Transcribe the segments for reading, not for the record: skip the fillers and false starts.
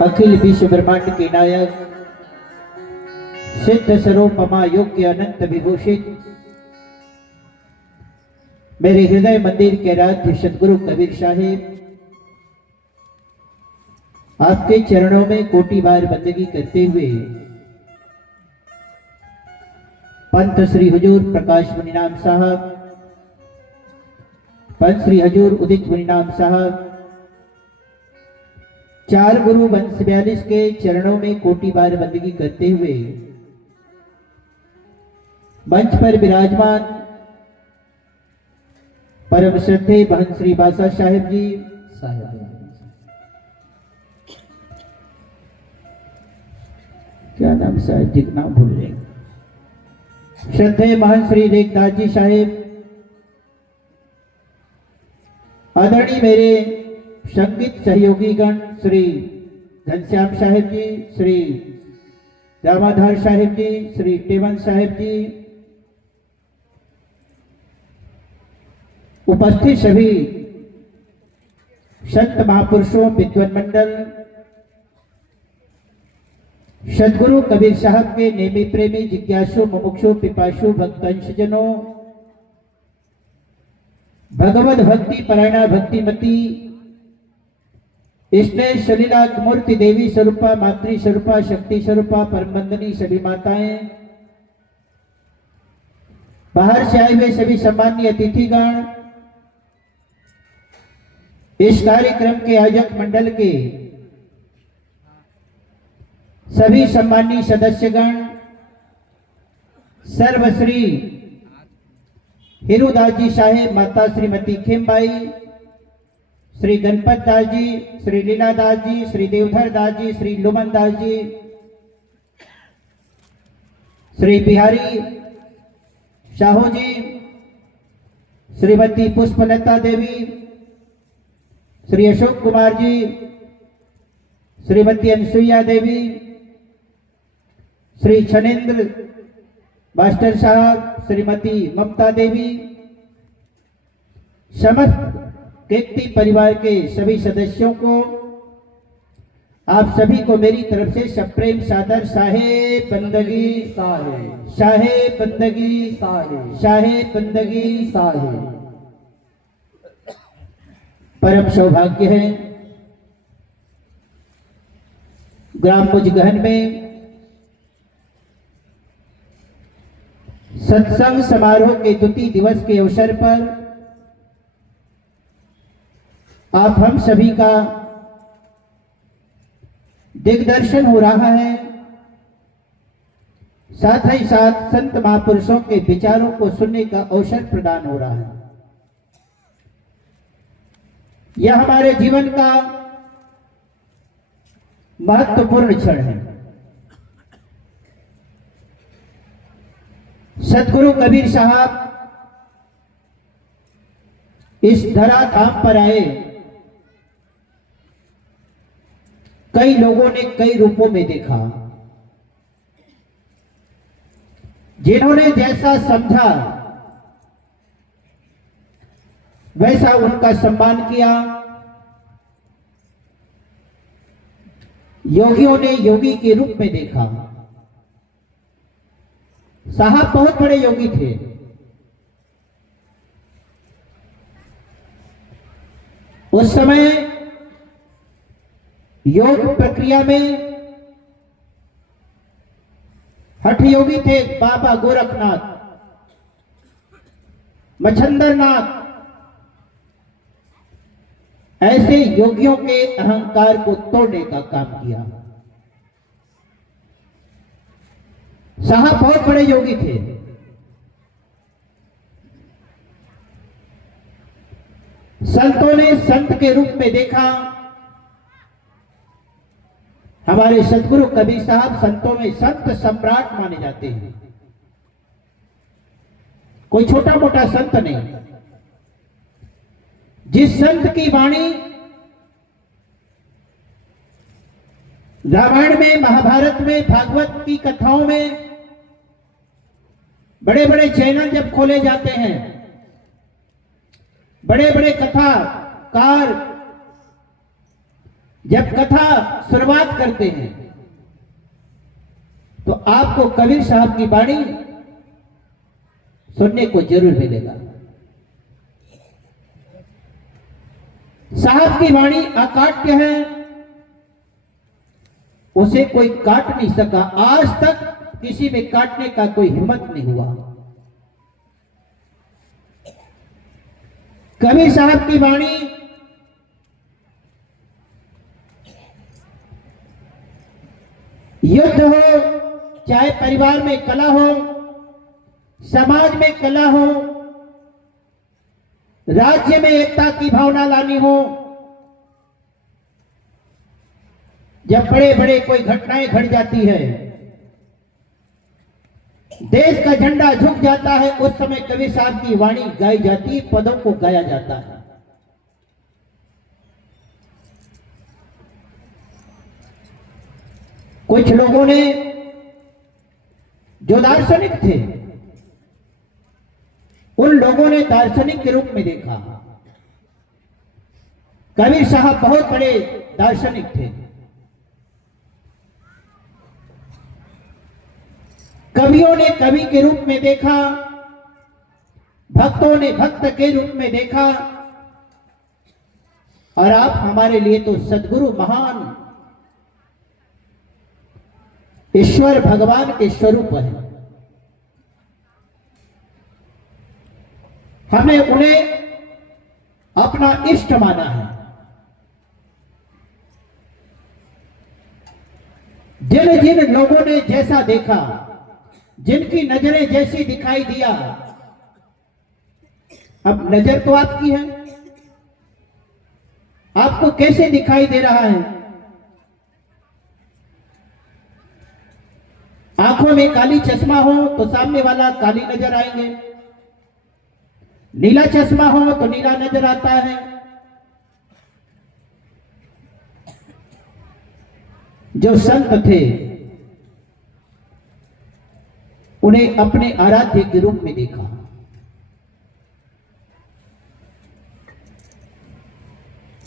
अखिल विश्व ब्रह्मांड के नायक सिद्ध स्वरूपमा योग्य अनंत विभूषित मेरे हृदय मंदिर के आराध्य सदगुरु कबीर साहिब आपके चरणों में कोटि बार बंदगी करते हुए पंत श्री हुजूर प्रकाश मुनिनाम साहब, पंत श्री हजूर उदित मुनिनाम साहब, चार गुरु वंश 42 के चरणों में कोटि बार बंदगी करते हुए मंच पर विराजमान परम श्रद्धेय महंत श्री बासा साहेब जी क्या नाम साहेब जी नाम भूल रहे, श्रद्धेय महंत श्री रेखदास जी साहेब, आदरणीय मेरे संगीत सहयोगी गण श्री घनश्याम साहेब जी, श्री रामाधार साहेब जी, श्री टेवन साहेब जी, उपस्थित सभी संत महापुरुषों, विद्वान मंडल, सदगुरु कबीर साहब के नेमी प्रेमी, जिज्ञासु, मुमुक्षु, पिपासु, भक्तंशजनों, भगवत भक्ति परायणा भक्तिमती स्नेह सलीला मूर्ति देवी स्वरूपा, मातृ स्वरूपा, शक्ति स्वरूपा, परम वंदनी सभी माताएं, बाहर से आए हुए सभी सम्मानीय अतिथिगण, इस कार्यक्रम के आयोजक मंडल के सभी सम्मानीय सदस्यगण, सर्वश्री हीरूदास जी साहेब, माता श्रीमती खेमबाई, श्री गणपत दास जी, श्री लीलादास जी, श्री देवधर दास जी, श्री लुमन दास जी, श्री बिहारी साहू जी, श्रीमती पुष्पलता देवी, श्री अशोक कुमार जी, श्रीमती अनसुईया देवी, श्री छनेन्द्र मास्टर साहब, श्रीमती ममता देवी, समस्त कीर्ति परिवार के सभी सदस्यों को, आप सभी को मेरी तरफ से सप्रेम सादर शाहे बंदगी साहे, शाहे बंदगी साहे, शाहे बंदगी साहे। परम सौभाग्य है ग्राम मुजगहन में सत्संग समारोह के द्वितीय दिवस के अवसर पर आप हम सभी का दिग्दर्शन हो रहा है, साथ ही साथ संत महापुरुषों के विचारों को सुनने का अवसर प्रदान हो रहा है। यह हमारे जीवन का महत्वपूर्ण क्षण है। सदगुरु कबीर साहब इस धरा धाम पर आए, कई लोगों ने कई रूपों में देखा, जिन्होंने जैसा समझा वैसा उनका सम्मान किया। योगियों ने योगी के रूप में देखा। साहब बहुत बड़े योगी थे। उस समय योग प्रक्रिया में हठ योगी थे बाबा गोरखनाथ, मच्छंदरनाथ। ऐसे योगियों के अहंकार को तोड़ने का काम किया। साहब बहुत बड़े योगी थे। संतों ने संत के रूप में देखा। हमारे सदगुरु कबीर साहब संतों में संत सम्राट माने जाते हैं। कोई छोटा मोटा संत नहीं। जिस संत की वाणी रामायण में, महाभारत में, भागवत की कथाओं में, बड़े बड़े चैनल जब खोले जाते हैं, बड़े बड़े कथाकार जब कथा शुरुआत करते हैं तो आपको कबीर साहब की वाणी सुनने को जरूर मिलेगा। साहब की वाणी अकाट्य है, उसे कोई काट नहीं सका। आज तक किसी में काटने का कोई हिम्मत नहीं हुआ। कबीर साहब की वाणी युद्ध हो, चाहे परिवार में कला हो, समाज में कला हो, राज्य में एकता की भावना लानी हो, जब बड़े बड़े कोई घटनाएं घट जाती है, देश का झंडा झुक जाता है, उस समय कबीर साहब की वाणी गाई जाती है, पदों को गाया जाता है। कुछ लोगों ने जो दार्शनिक थे, उन लोगों ने दार्शनिक के रूप में देखा। कबीर साहब बहुत बड़े दार्शनिक थे। कवियों ने कवि के रूप में देखा, भक्तों ने भक्त के रूप में देखा, और आप हमारे लिए तो सद्गुरु, महान ईश्वर भगवान के स्वरूप है। हमने उन्हें अपना इष्ट माना है। जिन जिन लोगों ने जैसा देखा, जिनकी नजरें जैसी दिखाई दिया, अब नजर तो आपकी है, आपको कैसे दिखाई दे रहा है? आंखों में काली चश्मा हो तो सामने वाला काली नजर आएंगे, नीला चश्मा हो तो नीला नजर आता है। जो संत थे उन्हें अपने आराध्य के रूप में देखा।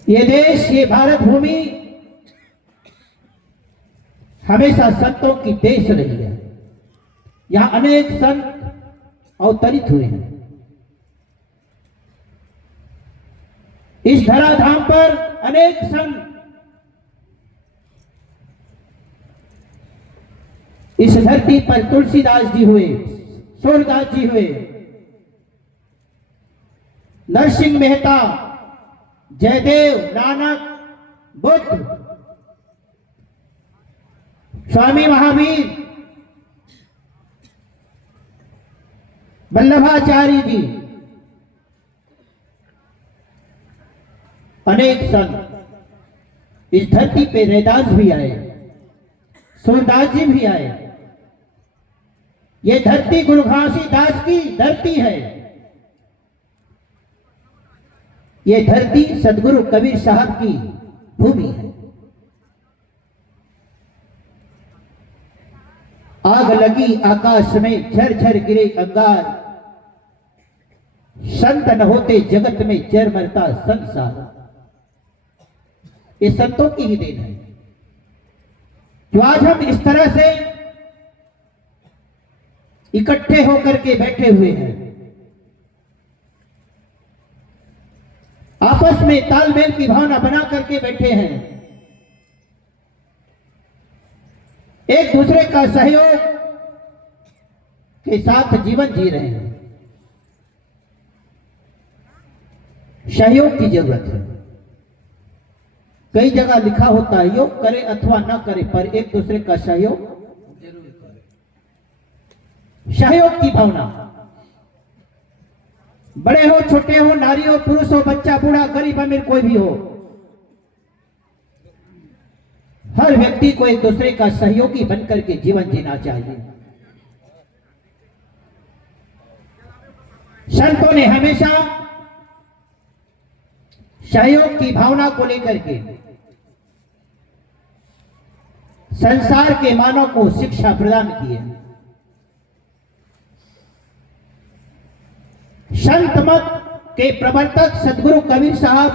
ये देश, ये भारत भूमि हमेशा संतों की देश रही है। यहां अनेक संत अवतरित हुए हैं। इस धराधाम पर अनेक संत इस धरती पर तुलसीदास जी हुए, सूरदास जी हुए, नरसिंह मेहता, जयदेव, नानक, बुद्ध, स्वामी महावीर, वल्लभाचार्य जी, अनेक संत इस धरती पे। रैदास भी आए, सूरदास जी भी आए। ये धरती गुरु घासीदास की धरती है। ये धरती सदगुरु कबीर साहब की भूमि है। आग लगी आकाश में, झरझर गिरे अंगार, संत न होते जगत में जर मरता संसार। ये संतों की ही देन है जो आज हम इस तरह से इकट्ठे होकर के बैठे हुए हैं। आपस में तालमेल की भावना बना करके बैठे हैं। एक दूसरे का सहयोग के साथ जीवन जी रहे हैं। सहयोग की जरूरत है। कई जगह लिखा होता है योग करे अथवा ना करे, पर एक दूसरे का सहयोग जरूर करे। सहयोग की भावना, बड़े हो छोटे हो, नारी हो पुरुष हो, बच्चा बूढ़ा गरीब अमीर कोई भी हो, हर व्यक्ति को एक दूसरे का सहयोगी बनकर के जीवन जीना चाहिए। संतों ने हमेशा सहयोग की भावना को लेकर के संसार के मानव को शिक्षा प्रदान की है। संत मत के प्रवर्तक सदगुरु कबीर साहब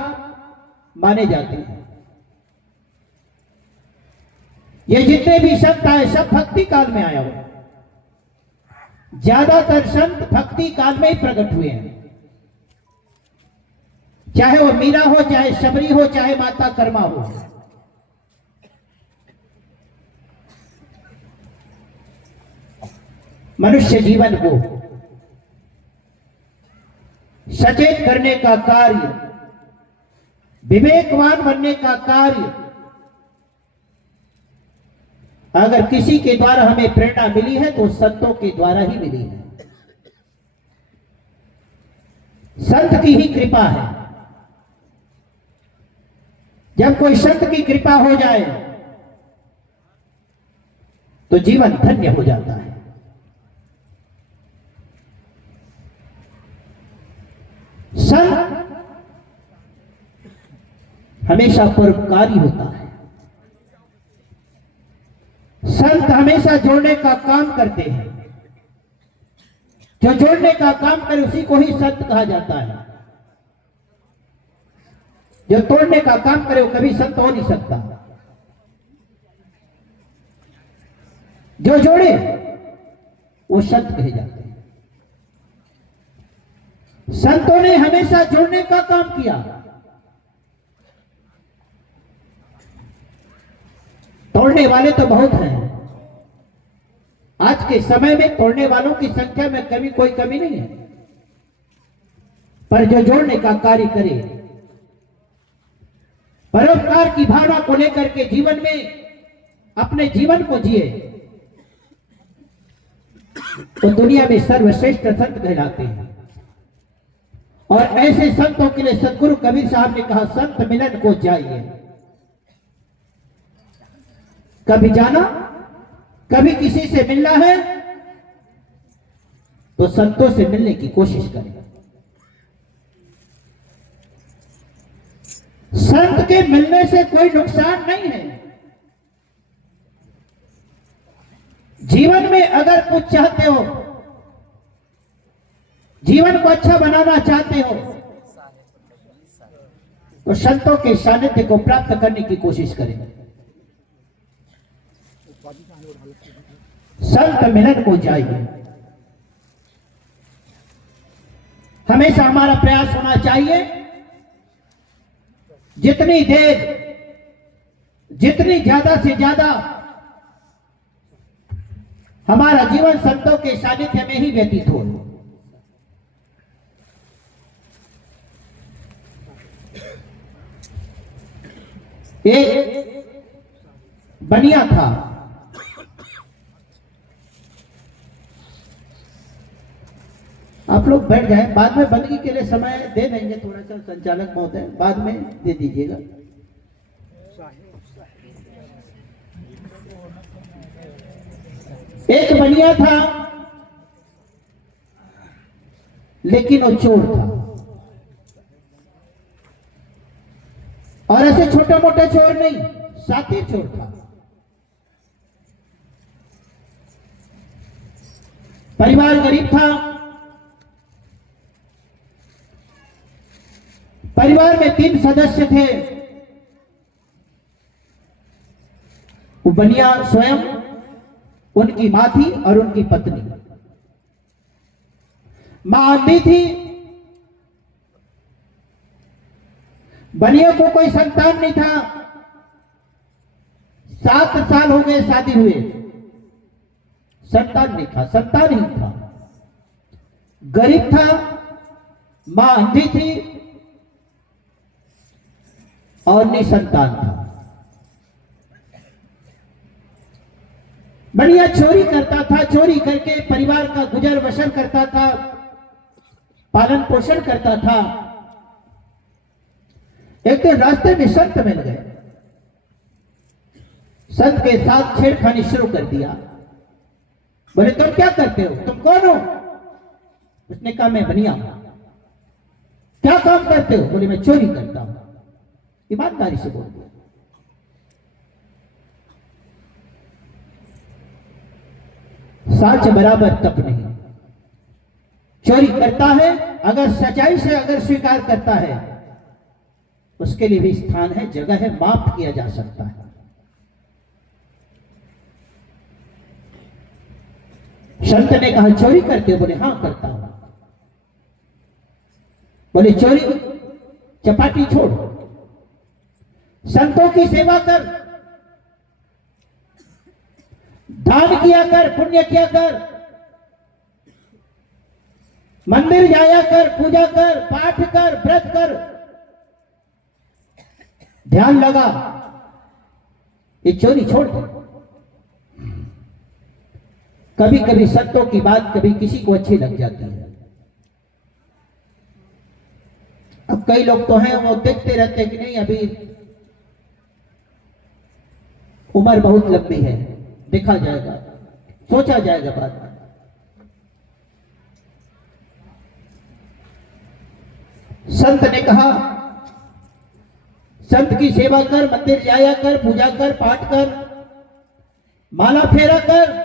माने जाते हैं। ये जितने भी संत आए सब भक्ति काल में आया हुआ, ज्यादातर संत भक्ति काल में ही प्रकट हुए हैं, चाहे वो मीरा हो, चाहे शबरी हो, चाहे माता कर्मा हो। मनुष्य जीवन को सचेत करने का कार्य, विवेकवान बनने का कार्य अगर किसी के द्वारा हमें प्रेरणा मिली है तो संतों के द्वारा ही मिली है। संत की ही कृपा है। जब कोई संत की कृपा हो जाए तो जीवन धन्य हो जाता है। संत हमेशा परोपकारी होता है। संत हमेशा जोड़ने का काम करते हैं। जो जोड़ने का काम करे उसी को ही संत कहा जाता है। जो तोड़ने का काम करे वो कभी संत हो नहीं सकता। जो जोड़े वो संत कहे जाते हैं। संतों ने हमेशा जोड़ने का काम किया। तोड़ने वाले तो बहुत हैं। आज के समय में तोड़ने वालों की संख्या में कभी कोई कमी नहीं है, पर जो जोड़ने का कार्य करे, परोपकार की भावना को लेकर के जीवन में अपने जीवन को जिए, तो दुनिया में सर्वश्रेष्ठ संत कहलाते हैं। और ऐसे संतों के लिए सदगुरु कबीर साहब ने कहा, संत मिलन को जाइए। कभी जाना, कभी किसी से मिलना है तो संतों से मिलने की कोशिश करें। संत के मिलने से कोई नुकसान नहीं है। जीवन में अगर कुछ चाहते हो, जीवन को अच्छा बनाना चाहते हो, तो संतों के सानिध्य को प्राप्त करने की कोशिश करें। संत मिलन को जाइए। हमेशा हमारा प्रयास होना चाहिए, जितनी देर, जितनी ज्यादा से ज्यादा हमारा जीवन संतों के सानिध्य में ही व्यतीत हो। एक बनिया था, आप लोग बैठ जाएं, बाद में बंदगी के लिए समय दे देंगे थोड़ा सा संचालक महोदय, बाद में दे दीजिएगा। एक बनिया था लेकिन वो चोर था, और ऐसे छोटे मोटे चोर नहीं, शातिर चोर था। परिवार गरीब था। परिवार में 3 सदस्य थे। वो बनिया स्वयं, उनकी मां थी और उनकी पत्नी। मां अंधी थी। बनिया को कोई संतान नहीं था। 7 साल हो गए शादी हुए, संतान नहीं था, संतान ही था। गरीब था, मां अंधी थी और निसंतान था। बनिया चोरी करता था, चोरी करके परिवार का गुजर बसर करता था, पालन पोषण करता था। एक दिन रास्ते में संत मिल गए। संत के साथ छेड़खानी शुरू कर दिया। बोले, तुम क्या करते हो, तुम कौन हो? उसने कहा, मैं बनिया हूं। क्या काम करते हो? बोले, मैं चोरी करता हूं। ईमानदारी से बोल दिया। साच बराबर तप नहीं। चोरी करता है, अगर सच्चाई से अगर स्वीकार करता है, उसके लिए भी स्थान है, जगह है, माफ किया जा सकता है। संत ने कहा चोरी करते हो? बोले हाँ करता हूं। बोले चोरी चपाटी छोड़, संतों की सेवा कर, दान किया कर, पुण्य किया कर, मंदिर जाया कर, पूजा कर, पाठ कर, व्रत कर, ध्यान लगा, ये चोरी छोड़ दे। कभी कभी संतों की बात कभी किसी को अच्छी लग जाती है। अब कई लोग तो हैं वो देखते रहते हैं कि नहीं अभी उम्र बहुत लंबी है, देखा जाएगा, सोचा जाएगा बाद में। संत ने कहा संत की सेवा कर, मंदिर जाया कर, पूजा कर, पाठ कर, माला फेरा कर।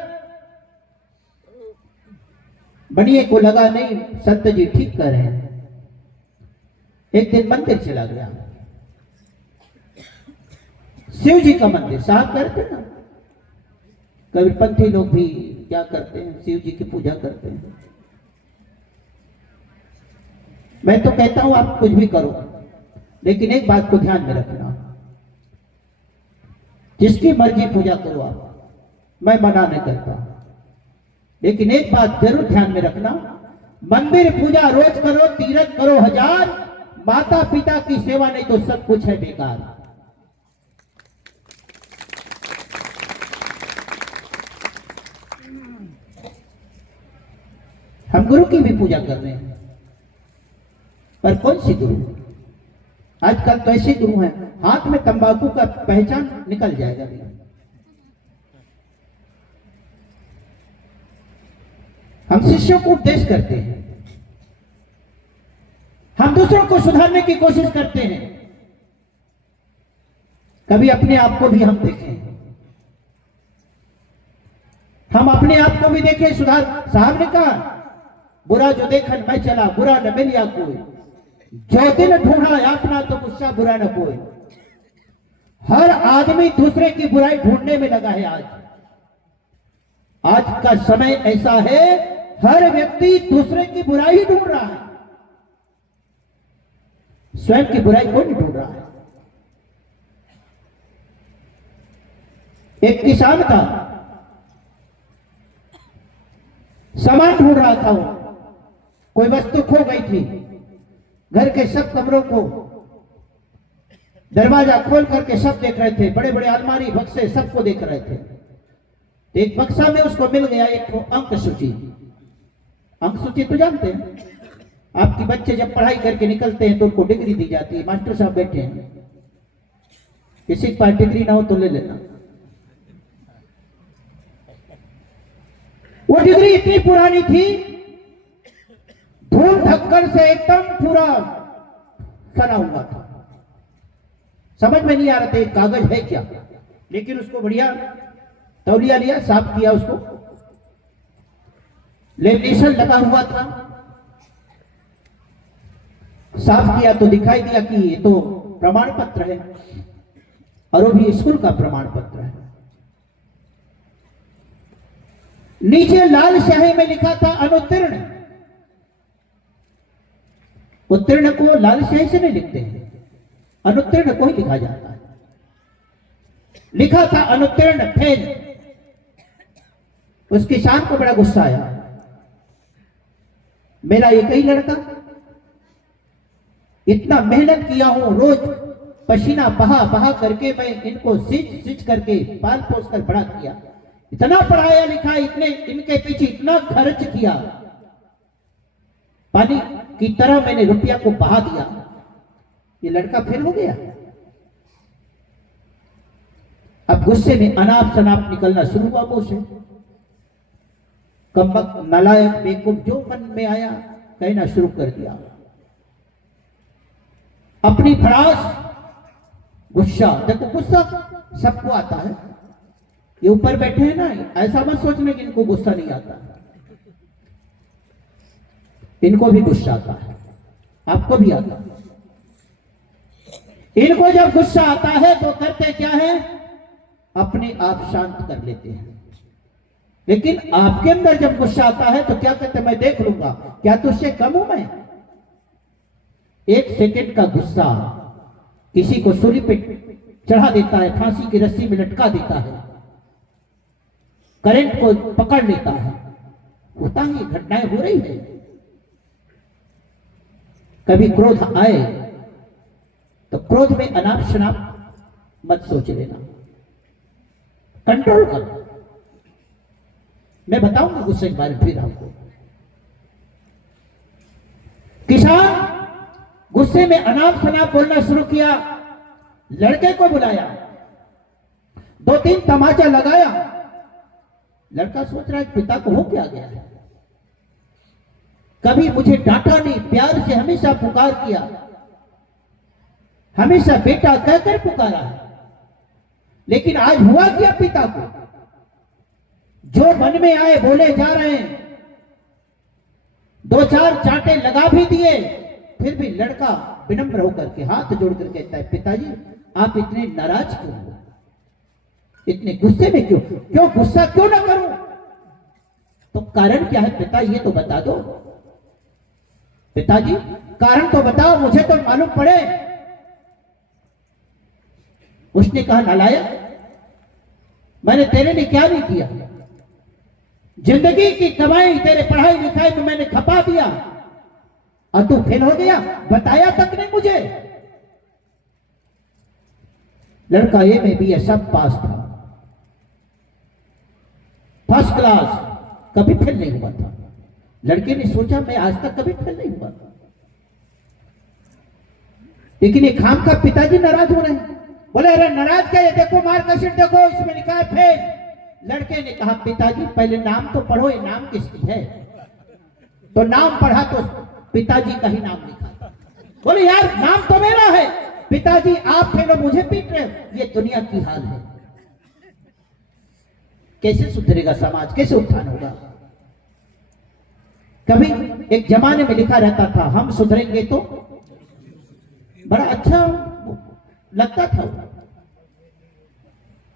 बनिए को लगा नहीं संत जी ठीक कर रहे हैं। एक दिन मंदिर चला गया, शिव जी का मंदिर, साहब करते ना, कबीरपंथी लोग भी क्या करते हैं, शिव जी की पूजा करते हैं। मैं तो कहता हूं आप कुछ भी करो, लेकिन एक बात को ध्यान में रखना, जिसकी मर्जी पूजा करो आप, मैं मना नहीं करता, लेकिन एक बात जरूर ध्यान में रखना, मंदिर पूजा रोज करो, तीरथ करो 1000, माता पिता की सेवा नहीं तो सब कुछ है बेकार। हम गुरु की भी पूजा कर रहे हैं, पर कौन सी गुरु? आजकल तो ऐसे गुरु हैं हाथ में तंबाकू का पहचान निकल जाएगा भी। हम शिष्यों को उपदेश करते हैं, हम दूसरों को सुधारने की कोशिश करते हैं, कभी अपने आप को भी हम देखें, हम अपने आप को भी देखें, सुधार। साहब ने कहा बुरा जो देखन मैं चला, बुरा न मिलिया कोई, जो दिन ढूंढा अपना तो गुस्सा बुरा न कोई। हर आदमी दूसरे की बुराई ढूंढने में लगा है। आज का समय ऐसा है, हर व्यक्ति दूसरे की बुराई ही ढूंढ रहा है, स्वयं की बुराई कोई नहीं ढूंढ रहा है। एक किसान था, सामान ढूंढ रहा था, वो कोई वस्तु खो गई थी, घर के सब कमरों को दरवाजा खोल करके सब देख रहे थे, बड़े बड़े अलमारी बक्से सबको देख रहे थे। एक बक्सा में उसको मिल गया एक अंक सूची। अंक सूची तो जानते हैं, आपके बच्चे जब पढ़ाई करके निकलते हैं तो उनको डिग्री दी जाती है। मास्टर साहब बैठे हैं, किसी के पास डिग्री ना हो तो ले लेना। वो डिग्री इतनी पुरानी थी, धूल धक्कर से एकदम पूरा सना हुआ था, समझ में नहीं आ रहा था एक कागज है क्या, लेकिन उसको बढ़िया तौलिया लिया, साफ किया, उसको लेमिनेशन लगा हुआ था, साफ किया तो दिखाई दिया कि ये तो प्रमाण पत्र है, और वो भी स्कूल का प्रमाण पत्र है। नीचे लाल स्याही में लिखा था अनुत्तीर्ण। उत्तीर्ण को लाल स्याही से नहीं लिखते हैं, अनुत्तीर्ण को ही लिखा जाता है। लिखा था अनुत्तीर्ण, फेल। उस किसान को बड़ा गुस्सा आया, मेरा एक ही लड़का, इतना मेहनत किया हूं, रोज पसीना बहा बहा करके मैं इनको सींच सींच करके पाल पोस कर बड़ा किया, इतना पढ़ाया लिखा, इतने इनके पीछे इतना खर्च किया, पानी की तरह मैंने रुपया को बहा दिया, ये लड़का फेल हो गया। अब गुस्से में अनाप शनाप निकलना शुरू हुआ मुंह से, कमबख्त, नालायक, बेवकूफ, जो मन में आया कहना शुरू कर दिया। अपनी भड़ास, गुस्सा, देखो गुस्सा सबको आता है, ये ऊपर बैठे हैं ना, ऐसा मत सोचना कि इनको गुस्सा नहीं आता, इनको भी गुस्सा आता है, आपको भी आता है। इनको जब गुस्सा आता है तो करते क्या है, अपने आप शांत कर लेते हैं, लेकिन आपके अंदर जब गुस्सा आता है तो क्या कहते हैं, मैं देख लूंगा, क्या तुझसे कम हूं मैं? एक सेकंड का गुस्सा किसी को सूली पे चढ़ा देता है, फांसी की रस्सी में लटका देता है, करंट को पकड़ लेता है। होता है, घटनाएं हो रही है। कभी क्रोध आए तो क्रोध में अनाप शनाप मत सोच लेना, कंट्रोल करो। मैं बताऊंगा गुस्से के बारे में फिर आपको। किसान गुस्से में अनाप शनाप बोलना शुरू किया, लड़के को बुलाया, 2-3 तमाचा लगाया। लड़का सोच रहा है पिता को हो क्या गया है, कभी मुझे डांटा नहीं, प्यार से हमेशा पुकार किया, हमेशा बेटा कहकर पुकारा है, लेकिन आज हुआ क्या पिता को? जो मन में आए बोले जा रहे हैं, 2-4 चांटे लगा भी दिए, फिर भी लड़का विनम्र होकर के हाथ जोड़कर कहता है, पिताजी आप इतने नाराज क्यों हो, इतने गुस्से में क्यों? गुस्सा क्यों ना करूं? तो कारण क्या है पिता, ये तो बता दो। पिताजी कारण तो बताओ, मुझे तो मालूम पड़े। उसने कहा, नालायक, मैंने तेरे लिए क्या नहीं किया? जिंदगी की कमाई तेरे पढ़ाई लिखाई में मैंने खपा दिया और तू फेल हो गया, बताया तक नहीं मुझे। लड़का में भी सब पास था, फर्स्ट क्लास, कभी फेल नहीं हुआ था। लड़के ने सोचा मैं आज तक कभी फेल नहीं हुआ था, लेकिन एक खाम का पिताजी नाराज हो रहे हैं। बोले अरे नाराज क्या, ये देखो मार्कशीट देखो, इसमें लिखा है फेल। लड़के ने कहा, पिताजी पहले नाम तो पढ़ो, ये नाम किसकी है? तो नाम पढ़ा तो पिताजी का ही नाम लिखा। बोले यार नाम तो मेरा है। पिताजी आप फेल हो, मुझे पीट रहे हो, ये दुनिया की हाल है। कैसे सुधरेगा समाज, कैसे उत्थान होगा? कभी एक जमाने में लिखा रहता था, हम सुधरेंगे तो, बड़ा अच्छा लगता था,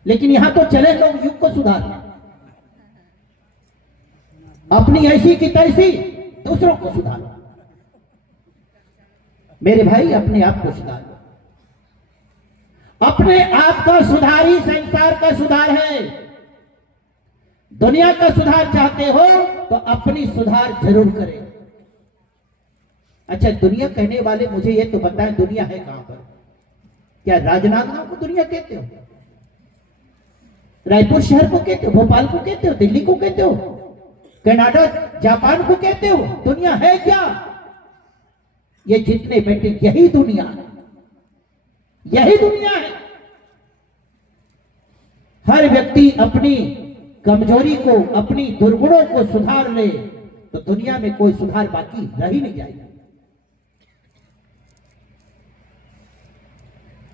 लेकिन यहां तो चले लोग युग को सुधारने, अपनी ऐसी की तैसी दूसरों को सुधारो। मेरे भाई अपने आप को सुधारो, अपने आप का सुधार ही संसार का सुधार है। दुनिया का सुधार चाहते हो तो अपनी सुधार जरूर करें। अच्छा दुनिया कहने वाले मुझे ये तो बताएं, दुनिया है कहां पर? क्या राजनांदगांव को दुनिया कहते हो? रायपुर शहर को कहते हो? भोपाल को कहते हो? दिल्ली को कहते हो? कनाडा जापान को कहते हो? दुनिया है क्या? ये जितने बैठे यही दुनिया है, यही दुनिया है। हर व्यक्ति अपनी कमजोरी को, अपनी दुर्गुणों को सुधार ले तो दुनिया में कोई सुधार बाकी रह ही नहीं जाएगा।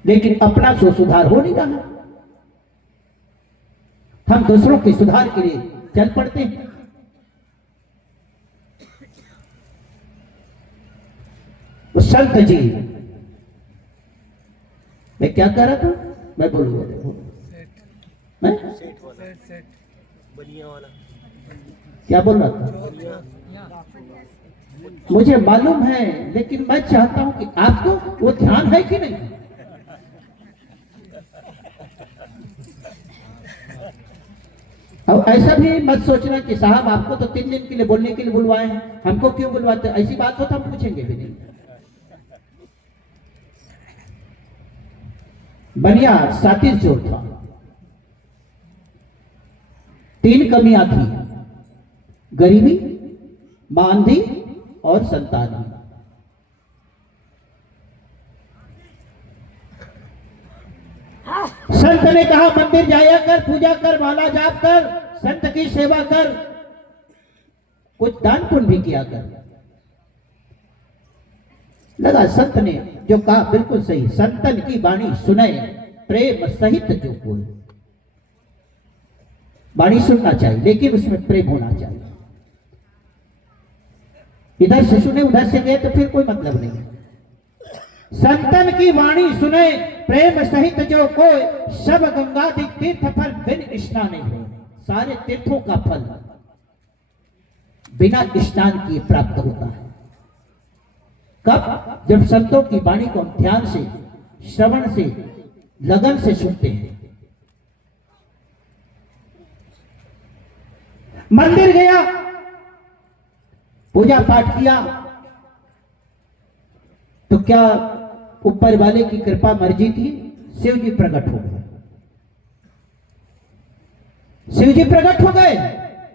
लेकिन अपना तो सुधार हो नहीं रहा, हम दूसरों के सुधार के लिए चल पड़ते हैं। संत जी, मैं क्या कह रहा था? मैं बोलूंगा, मैं क्या बोल रहा था? मुझे मालूम है, लेकिन मैं चाहता हूं कि आपको वो ध्यान है कि नहीं। अब ऐसा भी मत सोचना कि साहब आपको तो 3 दिन के लिए बोलने के लिए बुलवाए हैं, हमको क्यों बुलवाते? ऐसी बात हो तो हम पूछेंगे भी नहीं। बनिया सातिर चोर था, 3 कमियां थी, गरीबी, मांदी और संतान। संत ने कहा मंदिर जाया कर, पूजा कर, माला जाप कर, संत की सेवा कर, कुछ दान पुण्य भी किया कर। लगा संत ने जो कहा बिल्कुल सही, संतन की वाणी सुने प्रेम सहित जो कोई। वाणी सुनना चाहिए लेकिन उसमें प्रेम होना चाहिए। इधर से सुने उधर से गए तो फिर कोई मतलब नहीं। संतन की वाणी सुने प्रेम सहित जो कोई, सब गंगा तीर्थ फल बिन स्नान नहीं हो। सारे तीर्थों का फल बिना स्नान किए प्राप्त होता है। कब? जब संतों की वाणी को हम ध्यान से, श्रवण से, लगन से सुनते हैं। मंदिर गया, पूजा पाठ किया, तो क्या ऊपर वाले की कृपा मर्जी थी? शिव जी प्रकट हो गए। शिव जी प्रकट हो गए,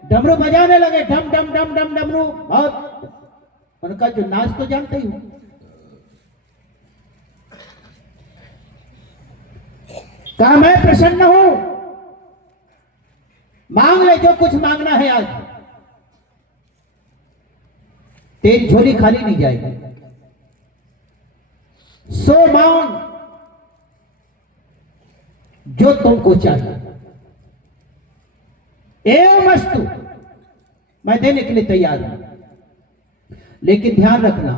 डमरू बजाने लगे, डम डम डम डम डमरू। और उनका जो नाच तो जानते ही हो। कहा मैं प्रसन्न हूं, मांग ले जो कुछ मांगना है आज, तेरी झोली खाली नहीं जाएगी। सो मांग जो तुमको चाहिए, एवं अस्तु, मैं देने के लिए तैयार हूं। लेकिन ध्यान रखना,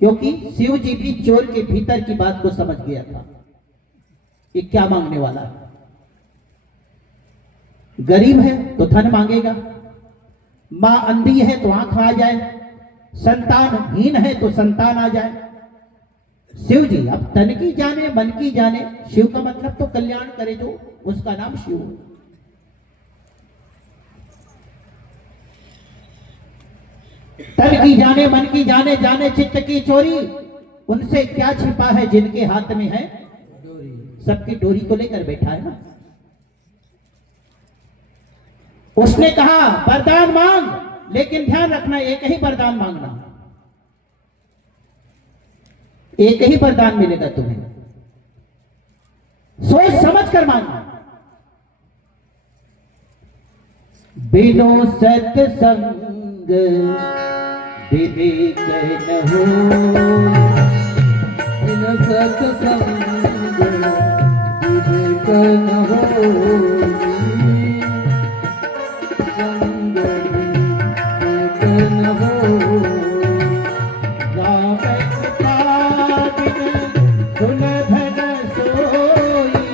क्योंकि शिव जी भी चोर के भीतर की बात को समझ गया था, ये क्या मांगने वाला है। गरीब है तो धन मांगेगा, मां अंधी है तो आंख आ जाए, संतानहीन है तो संतान आ जाए। शिव जी अब तन की जाने मन की जाने, शिव का मतलब तो कल्याण करे जो, उसका नाम शिव है। तन की जाने मन की जाने, जाने चित्त की चोरी, उनसे क्या छिपा है जिनके हाथ में है डोरी। सबकी डोरी को लेकर बैठा है ना। उसने कहा वरदान मांग, लेकिन ध्यान रखना एक ही वरदान मांगना, एक ही वरदान मिलेगा तुम्हें, सोच समझ कर मांगना। बिनु सत्संग विवेक न हो, बिनु सत्संग विवेक न हो, संग विवेक न हो। राम कृपा बिन सुलभ न सोई,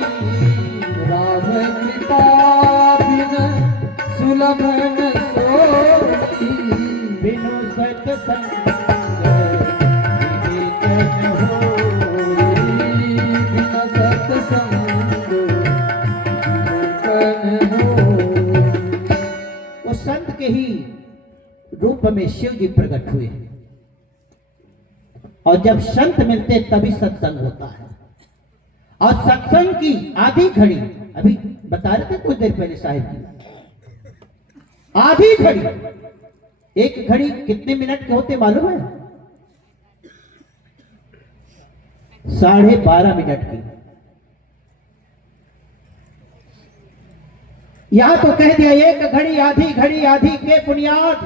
राम कृपा बिन सुलभ न सोई, बिनु सत्संग विवेक न होई, बिनु सत्संग विवेक न होई। उस संत के ही रूप में शिव जी प्रकट हुए, और जब संत मिलते तभी सत्संग होता है। और सत्संग की आधी घड़ी, अभी बता रहे थे कुछ देर पहले साहिब जी, आधी घड़ी, एक घड़ी कितने मिनट के होते मालूम है? 12.5 मिनट की। यहां तो कह दिया एक घड़ी आधी घड़ी, आधी के बुनियाद।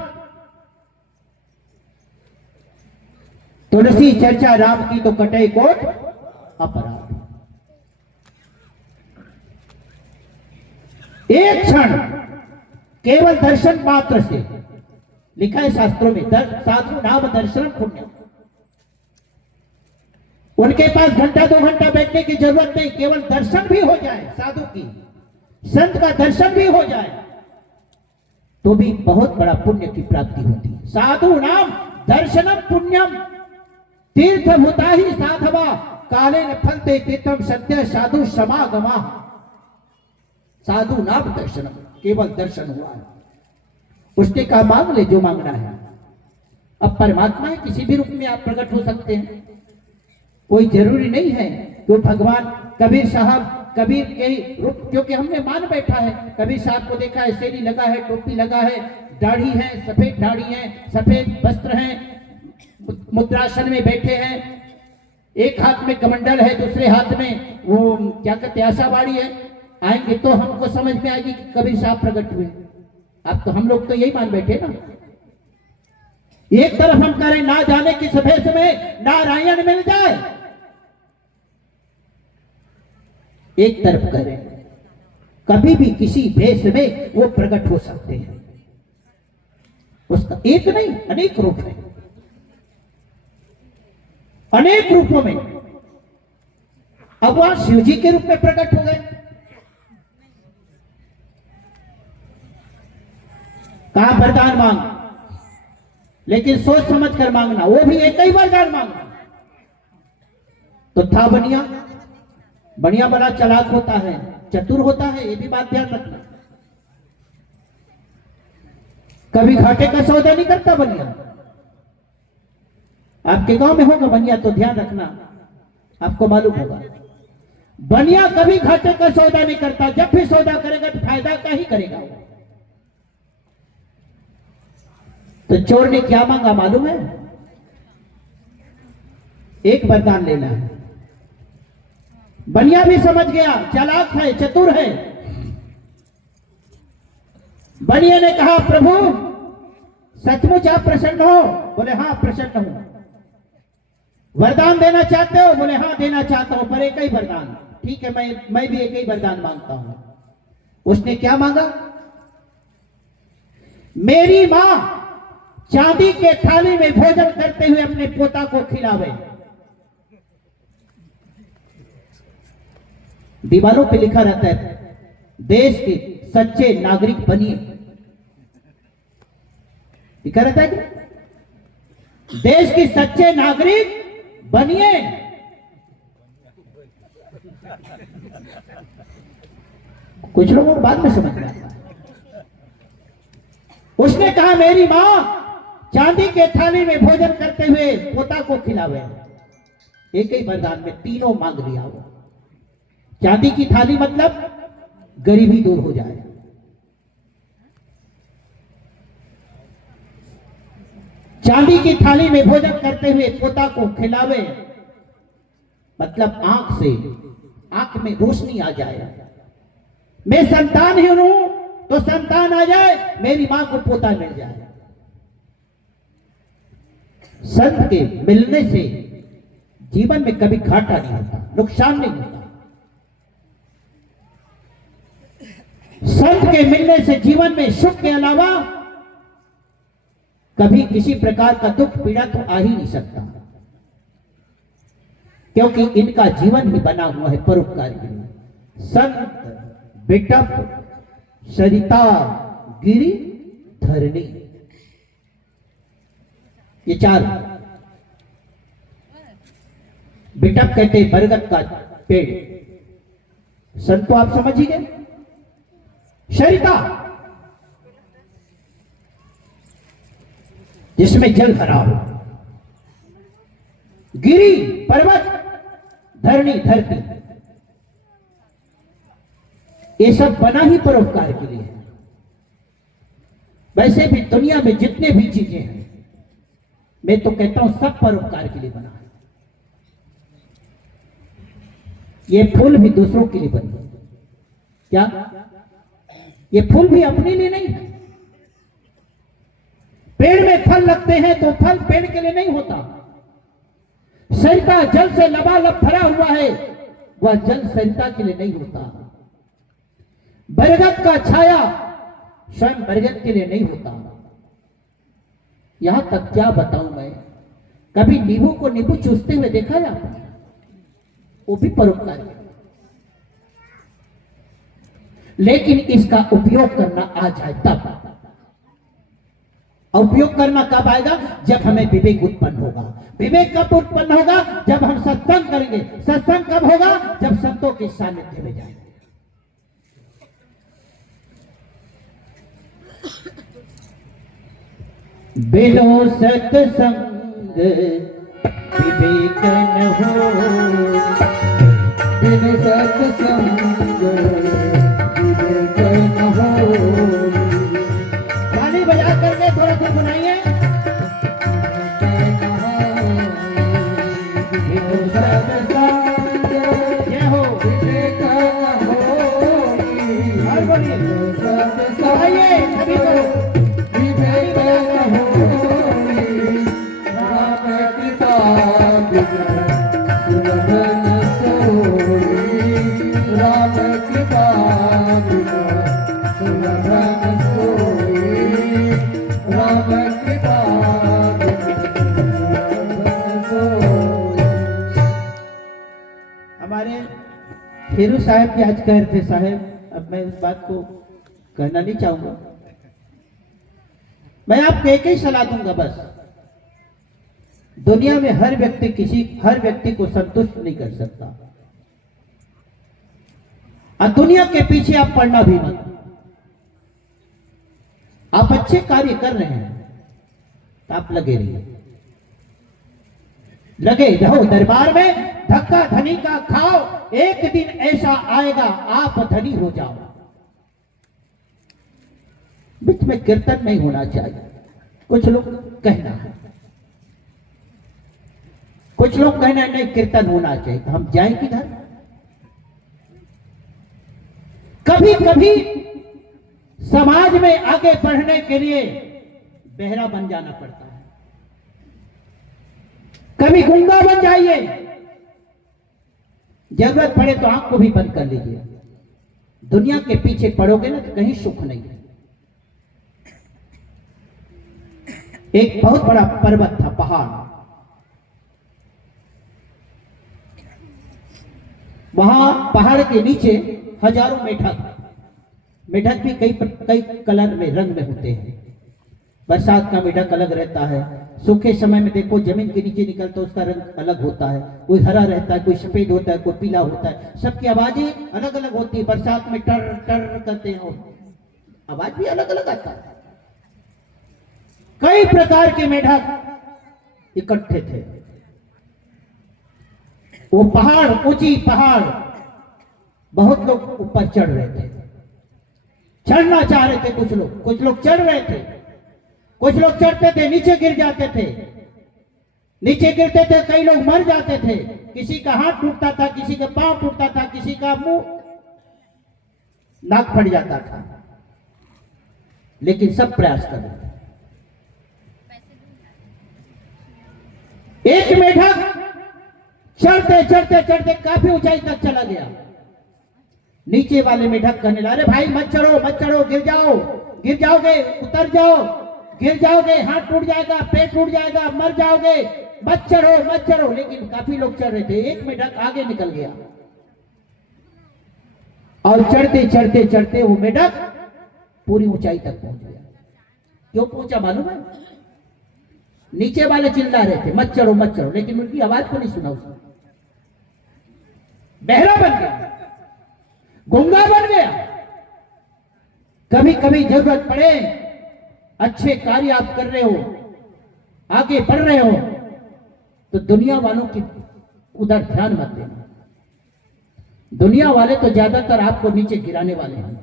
तुलसी चर्चा राम की तो कटे कोट अपराध। एक क्षण केवल दर्शन मात्र से, लिखा है शास्त्रों में, साधु नाम दर्शन पुण्य। उनके पास घंटा 2 घंटा बैठने की जरूरत नहीं, केवल दर्शन भी हो जाए साधु की, संत का दर्शन भी हो जाए तो भी बहुत बड़ा पुण्य की प्राप्ति होती है। साधु नाम दर्शनम पुण्यम, तीर्थ होता ही साधवा, काले न फलते तीर्थम सत्य साधु समागमा। साधु नाम दर्शनम, केवल दर्शन हुआ है। उसने कहा मांग ले जो मांगना है। अब परमात्मा है, किसी भी रूप में आप प्रकट हो सकते हैं, कोई जरूरी नहीं है कि भगवान कबीर साहब कबीर के रूप, क्योंकि हमने मान बैठा है कबीर साहब को देखा है, सेरी लगा है, टोपी लगा है, दाढ़ी है, सफेद दाढ़ी है, सफेद वस्त्र है, मुद्रासन में बैठे हैं, एक हाथ में कमंडल है, दूसरे हाथ में वो क्या कहते आशावाड़ी है। आएंगे तो हमको समझ में आएगी कि कबीर साहब प्रकट हुए। अब तो हम लोग तो यही मान बैठे ना। एक तरफ हम करें ना जाने किस भेष में नारायण मिल जाए, एक तरफ करें कभी भी किसी भेष में वो प्रकट हो सकते हैं। उसका एक नहीं अनेक रूप है, अनेक रूपों में। अब वहां शिव जी के रूप में प्रकट हो गए, कहा वरदान मांग, लेकिन सोच समझ कर मांगना, वो भी एक ही वरदान मांगना। तो था बनिया, बनिया बड़ा चालाक होता है, चतुर होता है, ये भी बात ध्यान रखना। कभी घाटे का सौदा नहीं करता बनिया। आपके गांव में होगा बनिया तो ध्यान रखना, आपको मालूम होगा। बनिया कभी घाटे का सौदा नहीं करता, जब भी सौदा करेगा तो फायदा का ही करेगा। तो चोर ने क्या मांगा मालूम है? एक वरदान लेना है। बनिया भी समझ गया, चालाक है, चतुर है। बनिया ने कहा प्रभु सचमुच आप प्रसन्न हो? बोले हाँ प्रसन्न हूं। वरदान देना चाहते हो? बोले हाँ देना चाहता हूं, पर एक ही वरदान। ठीक है, मैं भी एक ही वरदान मांगता हूं। उसने क्या मांगा? मेरी मां चांदी के थाली में भोजन करते हुए अपने पोता को खिलावे। दीवारों पे लिखा रहता है देश के सच्चे नागरिक बनिए। लिखा रहता है कि देश के सच्चे नागरिक बनिए। कुछ लोगों को बाद में समझ में आता है। उसने कहा मेरी मां चांदी के थाली में भोजन करते हुए पोता को खिलावे। एक ही वरदान में तीनों मांग लिया। वो चांदी की थाली मतलब गरीबी दूर हो जाए, चांदी की थाली में भोजन करते हुए पोता को खिलावे मतलब आंख में रोशनी आ जाए। मैं संतानहीन हूं तो संतान आ जाए, मेरी मां को पोता मिल जाए। संत के मिलने से जीवन में कभी घाटा नहीं होता, नुकसान नहीं होता। संत के मिलने से जीवन में सुख के अलावा कभी किसी प्रकार का दुख पीड़ा तो आ ही नहीं सकता, क्योंकि इनका जीवन ही बना हुआ है परोपकार के लिए। संत बिटप सरिता गिरी धरणी, ये चार। बिटप कहते हैं बरगद का पेड़, संत तो आप समझ ही गए। सरिता जिसमें जल भरा हो, गिरी पर्वत, धरणी धरती, ये सब बना ही परोपकार के लिए। वैसे भी दुनिया में जितने भी चीजें हैं, मैं तो कहता हूं सब परोपकार के लिए बना है। ये फूल भी दूसरों के लिए बने। क्या ये फूल भी अपने लिए नहीं है? पेड़ में फल लगते हैं तो फल पेड़ के लिए नहीं होता। सरिता जल से लबालब भरा हुआ है, वह जल सरिता के लिए नहीं होता। बरगद का छाया स्वयं बरगद के लिए नहीं होता। यहां तक क्या बताऊं मैं, कभी नींबू को नींबू चूसते हुए देखा है आपने? वो भी परोपकार है। लेकिन इसका उपयोग करना आ जाए तब। उपयोग करना कब आएगा? जब हमें विवेक उत्पन्न होगा। विवेक कब उत्पन्न होगा? जब हम सत्संग करेंगे। सत्संग कब होगा? जब संतों के सानिध्य में जाएंगे। बिनो सत्संग विवेक न हो, बिनो सत्संग विवेक न हो। ताली बजा करके थोड़ा सा सुनाइए। बिनो सत्संग जय हो विवेक न हो। और बोलिए सुनाइए सभी को। हमारे फेरू साहब जी आज कह रहे थे, साहब अब मैं उस बात को कहना नहीं चाहूंगा, मैं आपको एक ही सलाह दूंगा बस, दुनिया में हर व्यक्ति को संतुष्ट नहीं कर सकता, और दुनिया के पीछे आप पड़ना भी मत। आप अच्छे कार्य कर रहे हैं तो आप लगे रहिए, लगे रहो दरबार में, धक्का धनी का खाओ, एक दिन ऐसा आएगा आप धनी हो जाओ। बीच में कीर्तन नहीं होना चाहिए, कुछ लोग कहना है, कुछ लोग कहना नहीं कीर्तन होना चाहिए, तो हम जाएं किधर? कभी कभी समाज में आगे बढ़ने के लिए बहरा बन जाना पड़ता है, कभी गूंगा बन जाइए, जरूरत पड़े तो आंख को भी बंद कर लीजिए। दुनिया के पीछे पड़ोगे ना तो कहीं सुख नहीं है। एक बहुत बड़ा पर्वत था, पहाड़, वहां पहाड़ के नीचे हजारों मेढक, मेढक भी कई कलर में, रंग में होते हैं। बरसात का मेढक अलग रहता है, सूखे समय में देखो जमीन के नीचे निकलता है उसका रंग अलग होता है, कोई हरा रहता है, कोई सफेद होता है, कोई पीला होता है, सबकी आवाजें अलग अलग होती है। बरसात में टर टर करते हैं, आवाज भी अलग अलग आता है। कई प्रकार के मेढक इकट्ठे थे। वो पहाड़, ऊंची पहाड़, बहुत लोग ऊपर चढ़ रहे थे, चढ़ना चाह रहे थे, कुछ लोग चढ़ रहे थे, कुछ लोग चढ़ते थे नीचे गिर जाते थे, नीचे गिरते थे, कई लोग मर जाते थे, किसी का हाथ टूटता था, किसी का पांव टूटता था, किसी का मुंह नाक फट जाता था, लेकिन सब प्रयास कर रहे थे। एक मेढक चढ़ते चढ़ते चढ़ते काफी ऊंचाई तक चला गया। नीचे वाले मेढक कहने लगे, अरे भाई मत चढ़ो, गिर जाओगे, उतर जाओ, गिर जाओगे, हाथ टूट जाएगा, पेट टूट जाएगा, मर जाओगे, मत चढ़ो। लेकिन काफी लोग चढ़ रहे थे। एक मेढक आगे निकल गया और चढ़ते चढ़ते चढ़ते वो मेढक पूरी ऊंचाई तक पहुंच गया। क्यों पहुंचा मालूम है? नीचे वाले चिल्ला रहे थे मत चढ़ो, लेकिन उनकी आवाज को नहीं सुना उसने। बहरा बन गया, गूंगा बन गया। कभी कभी जरूरत पड़े, अच्छे कार्य आप कर रहे हो, आगे बढ़ रहे हो, तो दुनिया वालों की उधर ध्यान मत देना। दुनिया वाले तो ज्यादातर आपको नीचे गिराने वाले हैं।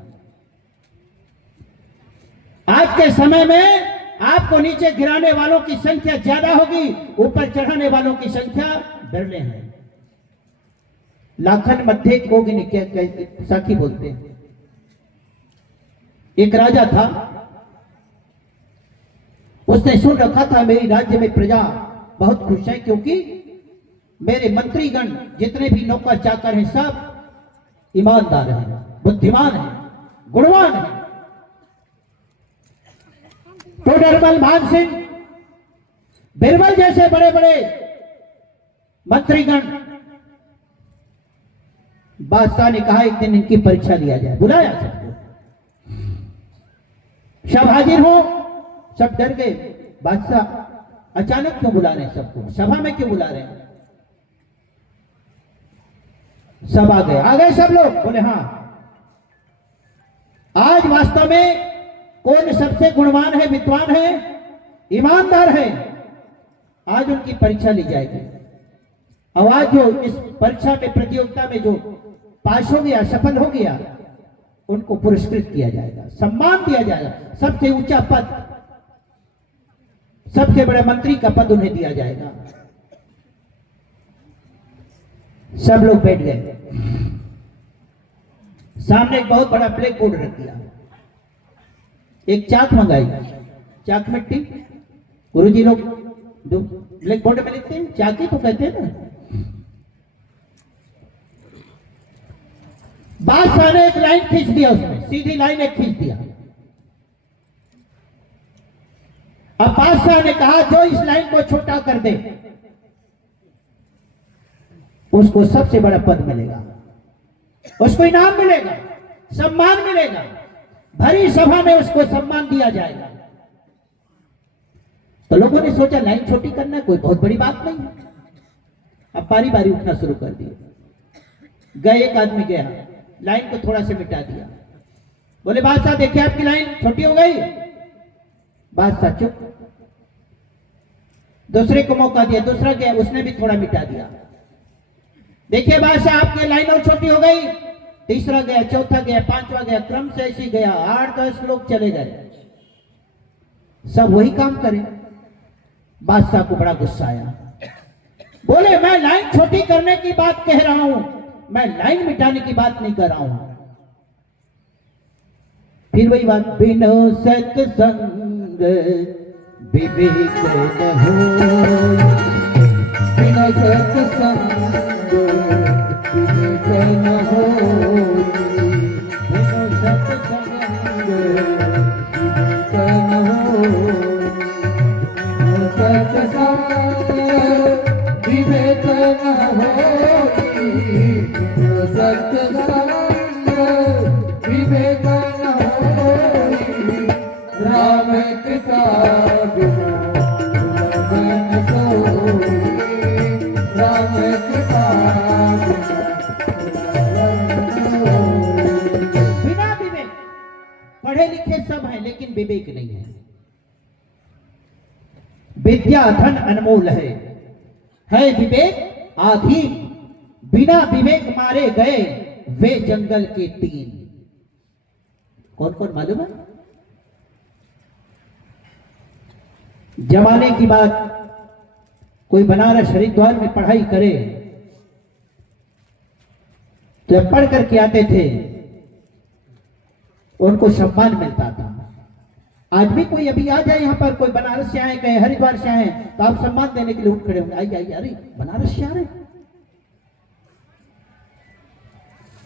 आज के समय में आपको नीचे गिराने वालों की संख्या ज्यादा होगी, ऊपर चढ़ाने वालों की संख्या बिरले हैं। लाखन मध्य कोगिनी साखी बोलते हैं। एक राजा था, उसने सुन रखा था मेरी राज्य में प्रजा बहुत खुश है, क्योंकि मेरे मंत्रीगण जितने भी नौकर चाकर हैं सब ईमानदार हैं, बुद्धिमान हैं, गुणवान हैं। टोडरमल, मान सिंह, बिरबल जैसे बड़े बड़े मंत्रीगण, बादशाह ने कहा एक दिन इनकी परीक्षा लिया जाए। बुलाया सबको, सब हाजिर हो। सब डर गए, बादशाह अचानक क्यों बुला रहे हैं सबको, सभा में क्यों बुला रहे हैं? सब आ गए सब लोग। बोले हाँ, आज वास्तव में कौन सबसे गुणवान है, विद्वान है, ईमानदार है, आज उनकी परीक्षा ली जाएगी। अब आज जो इस परीक्षा में, प्रतियोगिता में जो पास हो गया, सफल हो गया, उनको पुरस्कृत किया जाएगा, सम्मान दिया जाएगा। सबसे ऊंचा पद, सबसे बड़े मंत्री का पद उन्हें दिया जाएगा। सब लोग बैठ गए। सामने एक बहुत बड़ा ब्लैक बोर्ड रख दिया, एक चाक मंगाई, चाक मिट्टी, गुरुजी लोग जो ब्लैक बोर्ड में लिखते हैं चाक ही तो कहते हैं ना। बादशाह ने एक लाइन खींच दिया, उसमें सीधी लाइन एक खींच दिया। अब बादशाह ने कहा जो इस लाइन को छोटा कर दे उसको सबसे बड़ा पद मिलेगा, उसको इनाम मिलेगा, सम्मान मिलेगा, भरी सभा में उसको सम्मान दिया जाएगा। तो लोगों ने सोचा लाइन छोटी करना है, कोई बहुत बड़ी बात नहीं है। अब बारी बारी उठना शुरू कर दिया। गए, एक आदमी गया, लाइन को थोड़ा से मिटा दिया। बोले बादशाह देखिए आपकी लाइन छोटी हो गई। बादशाह चुप। दूसरे को मौका दिया, दूसरा गया, उसने भी थोड़ा मिटा दिया। देखिए बादशाह आपकी लाइन और छोटी हो गई। तीसरा गया, चौथा गया, पांचवा गया, क्रम से ऐसे गया। 8-10 लोग चले गए, सब वही काम करें। बादशाह को बड़ा गुस्सा आया। बोले मैं लाइन छोटी करने की बात कह रहा हूं, मैं लाइन मिटाने की बात नहीं कर रहा हूं। फिर वही बात, बिनो सत्संग विवेक न होय, बिनो सत्संग विवेक न होय, बिनो सत्संग विवेक न होय, बिनो सत्संग विवेक न होय, बिनो सत्संग विवेक न होय, राम कृपा बिना लगन सोई, राम कृपा बिना विवेक। पढ़े लिखे सब हैं लेकिन विवेक नहीं है। विद्या धन अनमोल है विवेक आधीन। बिना विवेक मारे गए वे जंगल के 3। कौन कौन मालूम है? जमाने की बात, कोई बनारस हरिद्वार में पढ़ाई करे तो जब पढ़ करके आते थे उनको सम्मान मिलता था। आज भी कोई अभी आ जाए यहां पर, कोई बनारस से आए, कहे हरिद्वार से आए, तो आप सम्मान देने के लिए उठ खड़े होंगे। आइए आइए, अरे बनारस से आ रहे।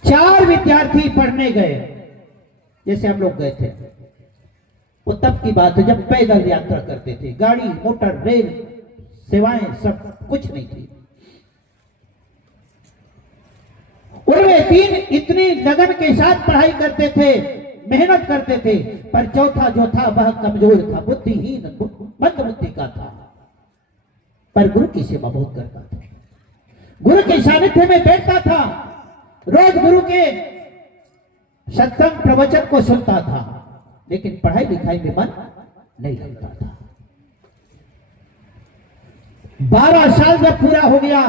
4 विद्यार्थी पढ़ने गए, जैसे हम लोग गए थे। वो तब की बात है जब पैदल यात्रा करते थे, गाड़ी मोटर रेल सेवाएं सब कुछ नहीं थी। उनमें 3 इतनी लगन के साथ पढ़ाई करते थे, मेहनत करते थे, पर चौथा जो था वह कमजोर था, बुद्धिहीन मंद बुद्धि का था, पर गुरु की सेवा बहुत करता था, गुरु के सानिध्य में बैठता था, रोज गुरु के सत्संग प्रवचन को सुनता था, लेकिन पढ़ाई लिखाई में मन नहीं लगता था। 12 साल जब पूरा हो गया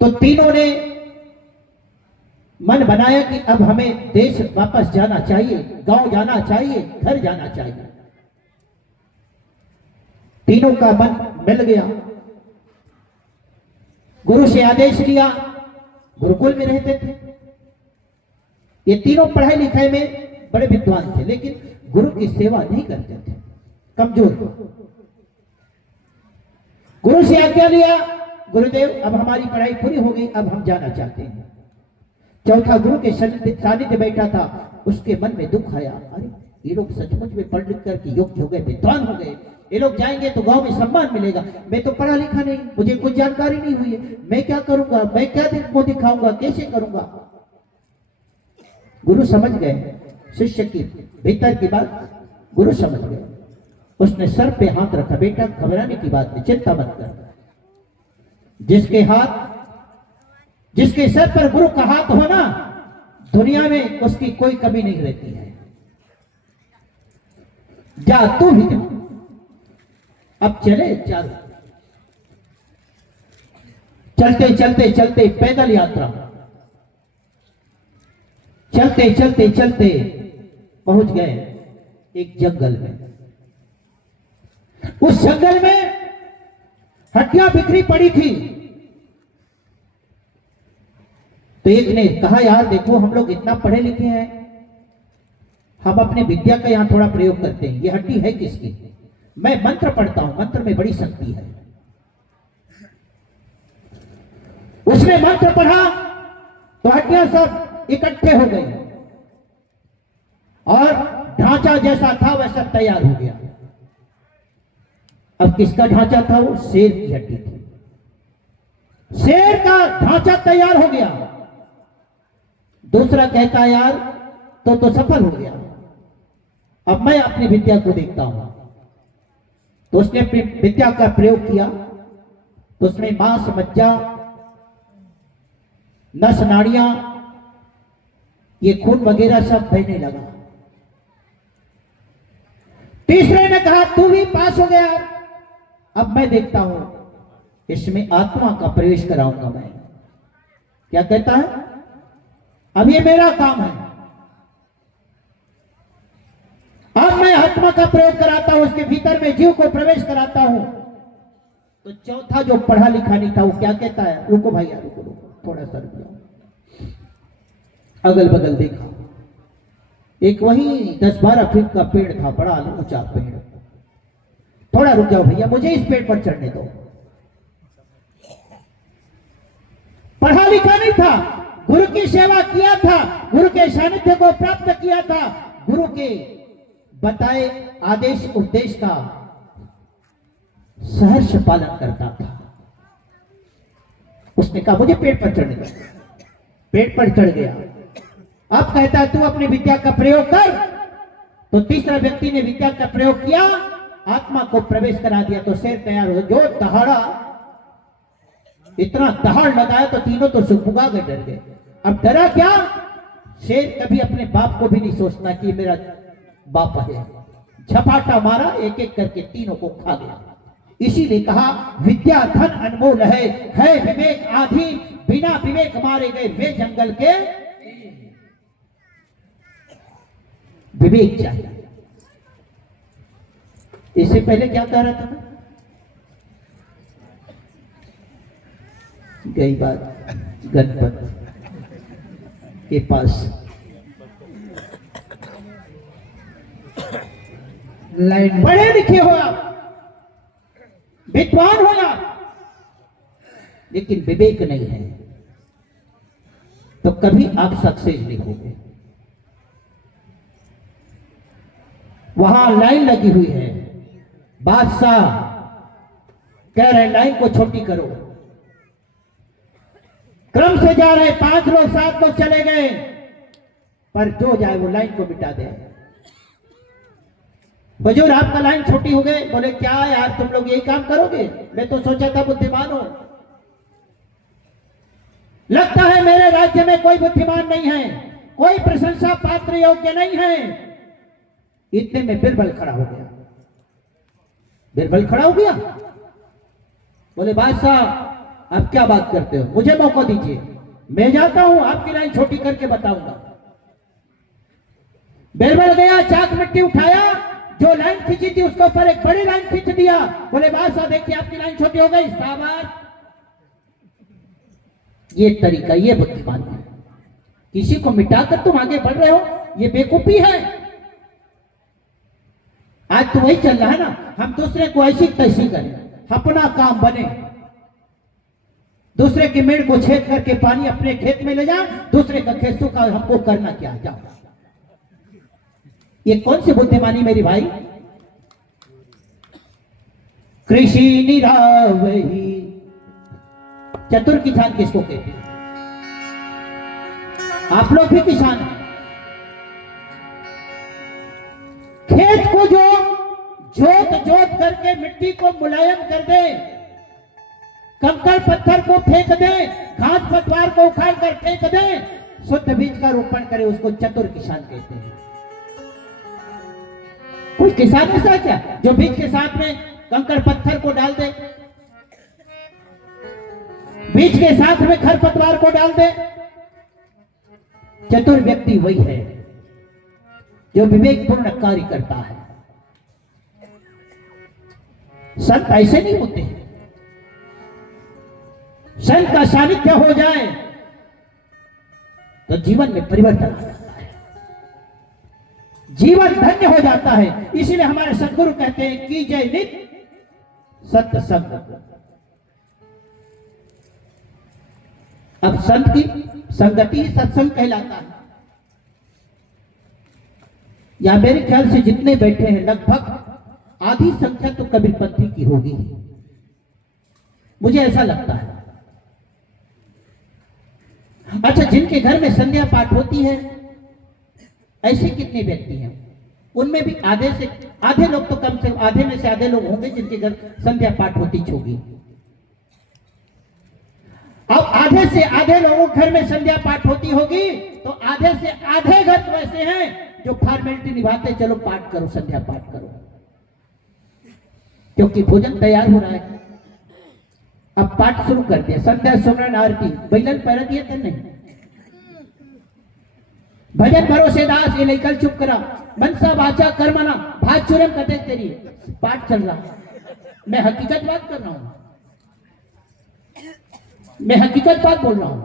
तो तीनों ने मन बनाया कि अब हमें देश वापस जाना चाहिए, गांव जाना चाहिए, घर जाना चाहिए। तीनों का मन मिल गया। गुरु से आदेश लिया, गुरुकुल में रहते थे। ये तीनों पढ़ाई लिखाई में बड़े विद्वान थे, लेकिन गुरु की सेवा नहीं करते थे, कमजोर। गुरु से आज्ञा लिया, गुरुदेव अब हमारी पढ़ाई पूरी हो गई, अब हम जाना चाहते हैं। चौथा गुरु के सानिध्य बैठा था, उसके मन में दुख आया, अरे ये लोग सचमुच में पढ़ लिख करके योग्य हो गए, विद्वान हो गए, ये लोग जाएंगे तो गांव में सम्मान मिलेगा, मैं तो पढ़ा लिखा नहीं, मुझे कुछ जानकारी नहीं हुई है, मैं क्या करूंगा, मैं क्या मुंह दिखाऊंगा, कैसे करूंगा। गुरु समझ गए शिष्य की भीतर की बात, गुरु समझ गए। उसने सर पे हाथ रखा, बेटा घबराने की बात नहीं, चिंता मत कर। जिसके सर पर गुरु का हाथ हो ना, दुनिया में उसकी कोई कमी नहीं रहती है। जा तू ही जा। अब चले चारों, चलते चलते चलते पैदल यात्रा, चलते चलते चलते पहुंच गए एक जंगल में। उस जंगल में हड्डियां बिखरी पड़ी थी। तो एक ने कहा, यार देखो हम लोग इतना पढ़े लिखे हैं, हम अपने विद्या का यहां थोड़ा प्रयोग करते हैं, ये हड्डी है किसकी? मैं मंत्र पढ़ता हूं, मंत्र में बड़ी शक्ति है। उसने मंत्र पढ़ा तो हड्डियां सब इकट्ठे हो गई और ढांचा जैसा था वैसा तैयार हो गया। अब किसका ढांचा था? वो शेर की हड्डी थी। शेर का ढांचा तैयार हो गया। दूसरा कहता, यार तो सफल हो गया। अब मैं अपनी विद्या को देखता हूं। तो उसने अपनी विद्या का प्रयोग किया तो उसमें मांस, मज्जा, नस, नाड़ियां, ये खून वगैरह सब बहने लगा। तीसरे ने कहा तू भी पास हो गया, अब मैं देखता हूं, इसमें आत्मा का प्रवेश कराऊंगा मैं। क्या कहता है? अब ये मेरा काम है, अब मैं आत्मा का प्रयोग कराता हूं, उसके भीतर में जीव को प्रवेश कराता हूं। तो चौथा जो पढ़ा लिखा नहीं था वो क्या कहता है? रुको भैया, रुको रुको, थोड़ा सा रुको। अगल बगल देखा, एक वही 10-12 फीट का पेड़ था, बड़ा ऊंचा पेड़। थोड़ा रुक जाओ भैया, मुझे इस पेड़ पर चढ़ने दो। पढ़ा लिखा नहीं था, गुरु की सेवा किया था, गुरु के सानिध्य को प्राप्त किया था, गुरु के बताए आदेश उपदेश का सहर्ष पालन करता था। उसने कहा मुझे पेड़ पर चढ़ने दो। पेड़ पर चढ़ गया। अब कहता है तू अपनी विद्या का प्रयोग कर। तो तीसरा व्यक्ति ने विद्या का प्रयोग किया, आत्मा को प्रवेश करा दिया। तो शेर तैयार हो, जो दहाड़ा, इतना दहाड़ लगाया तो तीनों तो सुखुगा गए, डर गए। अब डरा क्या? शेर कभी अपने बाप को भी नहीं सोचना कि मेरा बाप है। झपाटा मारा, एक एक करके तीनों को खा गया। इसीलिए कहा विद्या धन अनमोल है विवेक आधी, बिना विवेक मारे गए वे जंगल के। विवेक चाहिए। इससे पहले क्या कह रहा था? गई बात गणपत के पास लाइन। पढ़े लिखे हो आप, विद्वान हो आप, लेकिन विवेक नहीं है तो कभी आप सक्सेस नहीं होंगे। वहां लाइन लगी हुई है, बादशाह कह रहे लाइन को छोटी करो। क्रम से जा रहे, 5 लोग 7 लोग चले गए, पर जो जाए वो लाइन को मिटा दे। हुजूर आपका लाइन छोटी हो गई। बोले क्या यार तुम लोग यही काम करोगे? मैं तो सोचा था बुद्धिमान हो। लगता है मेरे राज्य में कोई बुद्धिमान नहीं है, कोई प्रशंसा पात्र योग्य नहीं है। इतने में बिरबल खड़ा हो गया। बिरबल खड़ा हो गया, बोले बादशाह अब क्या बात करते हो, मुझे मौका दीजिए, मैं जाता हूं, आपकी लाइन छोटी करके बताऊंगा। बिरबल गया, चाक मिट्टी उठाया, जो लाइन खींची थी उसके ऊपर एक बड़ी लाइन खींच दिया। बोले बादशाह देखिए आपकी लाइन छोटी हो गई, शाबाश। ये तरीका, ये बुद्धिमान है। किसी को मिटाकर तुम आगे बढ़ रहे हो, ये बेवकूफी है। आज तो वही चल रहा है ना, हम दूसरे को ऐसी तैसी करें, अपना काम बने, दूसरे के मेड़ को छेद करके पानी अपने खेत में ले जाए, दूसरे का खेत सूखा, हमको करना क्या? जाओ, ये कौन सी बुद्धिमानी मेरी भाई? कृषि निरावही, चतुर किसान किसको कहते हैं? आप लोग भी किसान हैं। खेत को जो जोत जोत करके मिट्टी को मुलायम कर दे, कंकड़ पत्थर को फेंक दे, घास पतवार को उखाड़ कर फेंक दे, शुद्ध बीज का रोपण करे, उसको चतुर किसान कहते हैं। कोई किसान ऐसा क्या जो बीज के साथ में कंकड़ पत्थर को डाल दे, बीज के साथ में खरपतवार को डाल दे? चतुर व्यक्ति वही है जो विवेकपूर्ण कार्य करता है। संत ऐसे नहीं होते। संत का सानिध्य हो जाए तो जीवन में परिवर्तन आ जाता है, जीवन धन्य हो जाता है। इसीलिए हमारे सद्गुरु कहते हैं कीजिए नित्य सत्संग। अब संत की संगति सत्संग कहलाता है। या मेरे ख्याल से जितने बैठे हैं लगभग आधी संख्या तो कबीरपंथी की होगी, मुझे ऐसा लगता है। अच्छा, जिनके घर में संध्या पाठ होती है, ऐसे कितने व्यक्ति हैं? उनमें भी आधे लोग तो कम से आधे में से आधे लोग होंगे जिनके घर संध्या पाठ होती होगी। अब आधे से आधे लोगों घर में संध्या पाठ होती होगी, तो आधे से आधे घर तो ऐसे हैं जो फॉर्मेलिटी निभाते, चलो पाठ करो, संध्या पाठ करो, क्योंकि भोजन तैयार हो रहा है। अब पाठ शुरू कर दिया, संध्या सुमरन आरती बैलन पैरा दिए थे नहीं, भजन भरोसे दास ये लेकर चुप करा, मनसा वाचा कर्मना भाग चुरम कटे तेरी, पाठ चल रहा। मैं हकीकत बात कर रहा हूं, मैं हकीकत बात बोल रहा हूं।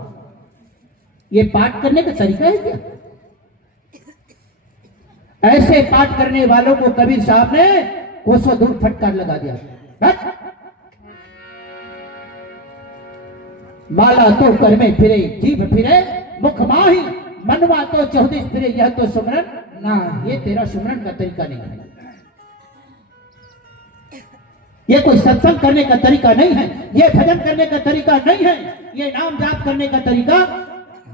ये पाठ करने का तरीका है क्या? ऐसे पाठ करने वालों को कबीर साहब ने कोसों दूर फटकार लगा दिया। माला तो कर में फिरे, जीभ फिरे मुख माही, मनवा तो चौदिश फिरे, यह तो सुमरन ना। ये तेरा सुमरन का तरीका नहीं है, ये कोई सत्संग करने का तरीका नहीं है, ये भजन करने का तरीका नहीं है, ये नाम जाप करने का तरीका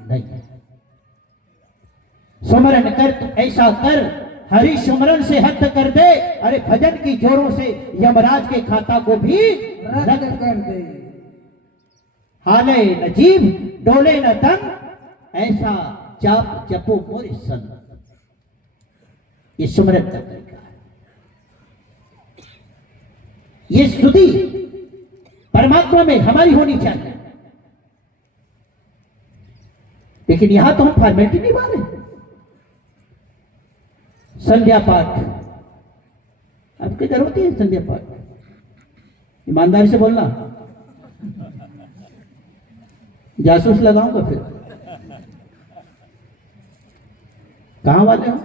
नहीं है। सुमरन कर तो ऐसा कर, हरि सुमरन से हद कर दे, अरे भजन की जोरों से यमराज के खाता को भी रद्द कर दे। हाले न जीभ डोले न तन, ऐसा जाप जपो मोरे संग। ये सुमरन का तरीका है। ये स्तुति परमात्मा में हमारी होनी चाहिए, लेकिन यहां तो हम फॉर्मेलिटी निभा रहे हैं। संध्या पाठ आपके घर होती है संध्या पाठ? ईमानदारी से बोलना, जासूस लगाऊंगा फिर। कहां वाले हो?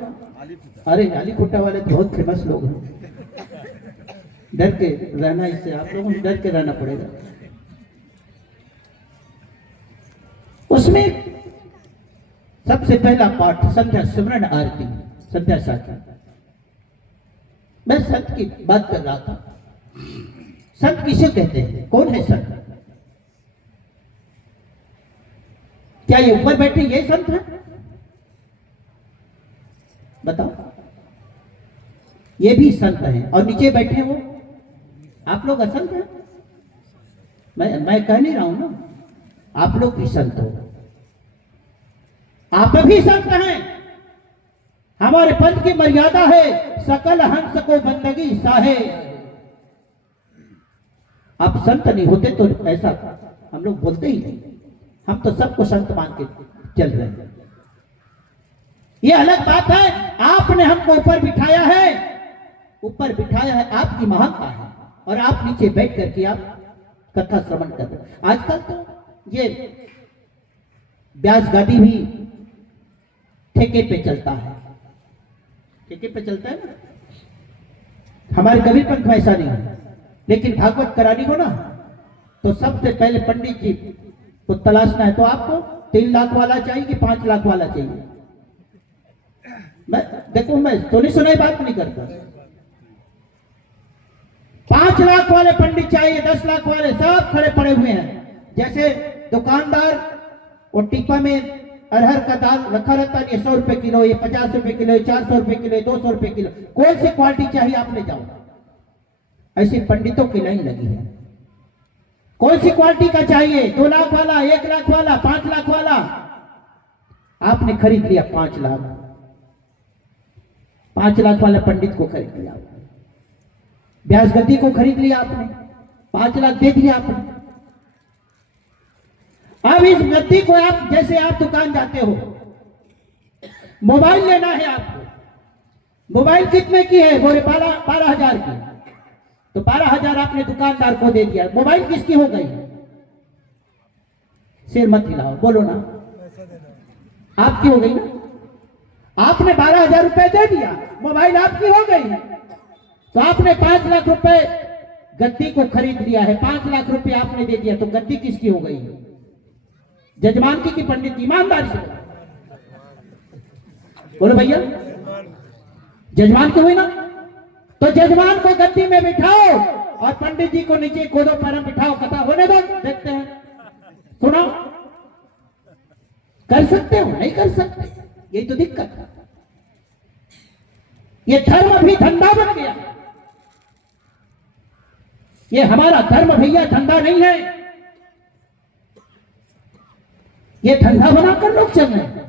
अरे अलीखुट्टा वाले तो बहुत फेमस लोग हैं, डर के रहना, इससे आप लोगों को डर के रहना पड़ेगा। उसमें सबसे पहला पाठ संध्या सुमरन आरती, संध्या साखी। मैं संत की बात कर रहा था। संत किसे कहते हैं? कौन है संत? क्या ये ऊपर बैठे ये संत है? बताओ। ये भी संत हैं और नीचे बैठे वो आप लोग असंत हैं? मैं कह नहीं रहा हूं ना, आप लोग भी संत हो, आप भी संत हैं। हमारे पंथ की मर्यादा है, सकल हंस को बंदगी साहे। आप संत नहीं होते तो ऐसा हम लोग बोलते ही नहीं, हम तो सबको संत मान के चल रहे हैं। ये अलग बात है, आपने हमको ऊपर बिठाया है, ऊपर बिठाया है, आपकी महानता है, और आप नीचे बैठ करके आप कथा श्रवण कर रहे हैं। आजकल तो ये व्यास गादी भी ठेके पे चलता है, ठेके पे चलता है ना। हमारे कबीर पंथ में ऐसा नहीं है, लेकिन भागवत करानी हो ना तो सबसे पहले पंडित जी को तलाशना है, तो आपको 3 लाख वाला चाहिए कि 5 लाख वाला चाहिए? देखो मैं सुनी सुनाई बात नहीं करता। 5 लाख वाले पंडित चाहिए, 10 लाख वाले सब खड़े पड़े हुए हैं। जैसे दुकानदार और टिप्पा में अरहर का दाल रखा रहता है, ये 100 रुपए किलो, ये 50 रुपए किलो, 400 रुपए किलो, 200 रुपए किलो, कौन सी क्वालिटी चाहिए आप ले जाओ। ऐसे पंडितों की लाइन लगी है, कौन सी क्वालिटी का चाहिए? 2 लाख वाला, 1 लाख वाला, 5 लाख वाला। आपने खरीद लिया 5 लाख, 5 लाख वाले पंडित को खरीद लिया, व्यास गद्दी को खरीद लिया आपने, 5 लाख दे दिया आपने। अब इस गद्दी को आप, जैसे आप दुकान जाते हो, मोबाइल लेना है आपको, मोबाइल कितने की है? बोले 12,000 की, तो 12,000 आपने दुकानदार को दे दिया। मोबाइल किसकी हो गई? सिर मत हिलाओ, बोलो ना, आपकी हो गई ना। आपने 12,000 रुपए दे दिया, मोबाइल आपकी हो गई, तो आपने 5 लाख रुपए गद्दी को खरीद लिया है, 5 लाख रुपए आपने दे दिया, तो गद्दी किसकी हो गई? जजमान की पंडित? ईमानदारी से बोलो भैया, जजमान की हुई ना। तो जजमान को गद्दी में बिठाओ और पंडित जी को नीचे गोदो पैर बिठाओ, कथा होने दो, देखते हैं। सुनो, कर सकते हो? नहीं कर सकते, यही तो दिक्कत है, ये धर्म भी धंधा बन गया। ये हमारा धर्म भैया धंधा नहीं है, ये धंधा बनाकर लोग चल रहे हैं।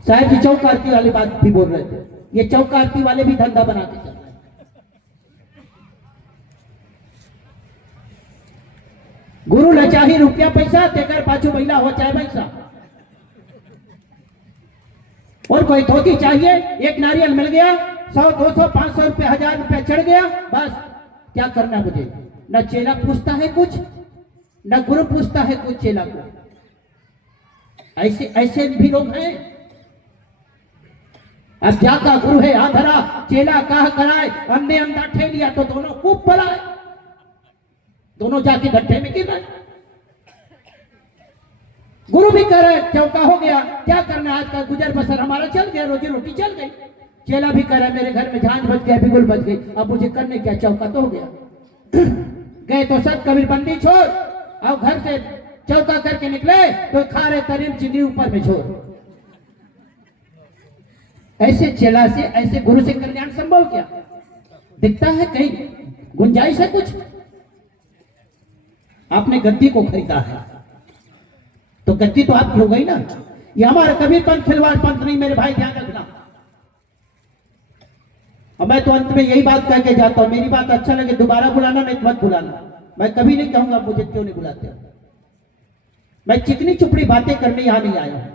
साहब जी चौक आरती वाली बात भी बोल रहे थे, ये चौक आरती वाले भी धंधा बना के चल रहे हैं। गुरु न चाहे रुपया पैसा, तेकर पाछू महिला हो चाहे पैसा, और कोई धोती चाहिए, एक नारियल मिल गया, 100 200 500 रुपया 1000 रुपया चढ़ गया, बस क्या करना मुझे। न चेला पूछता है कुछ, न गुरु पूछता है कुछ चेला को। ऐसे ऐसे भी लोग हैं। अब जाका गुरु है आंधरा, चेला कहा कराए, हमने अंधा ठे लिया तो दोनों खूब पलाए, दोनों जाके गड्ढे में गिर रहे। गुरु भी कह रहे चौका हो गया, क्या करना, आज का गुजर बसर हमारा चल गया, रोजी रोटी चल गई। चेला भी कह रहा मेरे घर में झांझ बच गया, बिगुल बच गई, अब मुझे करने क्या, चौका तो हो गया। गए तो सब कबीर बंदी छोड़, और घर से चौका करके निकले तो खा रहे तरीम चिंदी ऊपर में छोड़। ऐसे चेला से, ऐसे गुरु से कल्याण संभव क्या? दिखता है कहीं गुंजाइश है कुछ? आपने गद्दी को खरीदा है तो गद्दी तो आपकी हो गई ना। ये हमारा कबीर पंथ खिलवाड़ पंथ नहीं, मेरे भाई ध्यान रखना। और मैं तो अंत में यही बात कह के जाता हूं, मेरी बात अच्छा लगे दोबारा बुलाना, नहीं मत बुलाना। मैं कभी नहीं कहूंगा मुझे क्यों नहीं बुलाते। मैं चिकनी चुपड़ी बातें करने यहां नहीं आया हूं।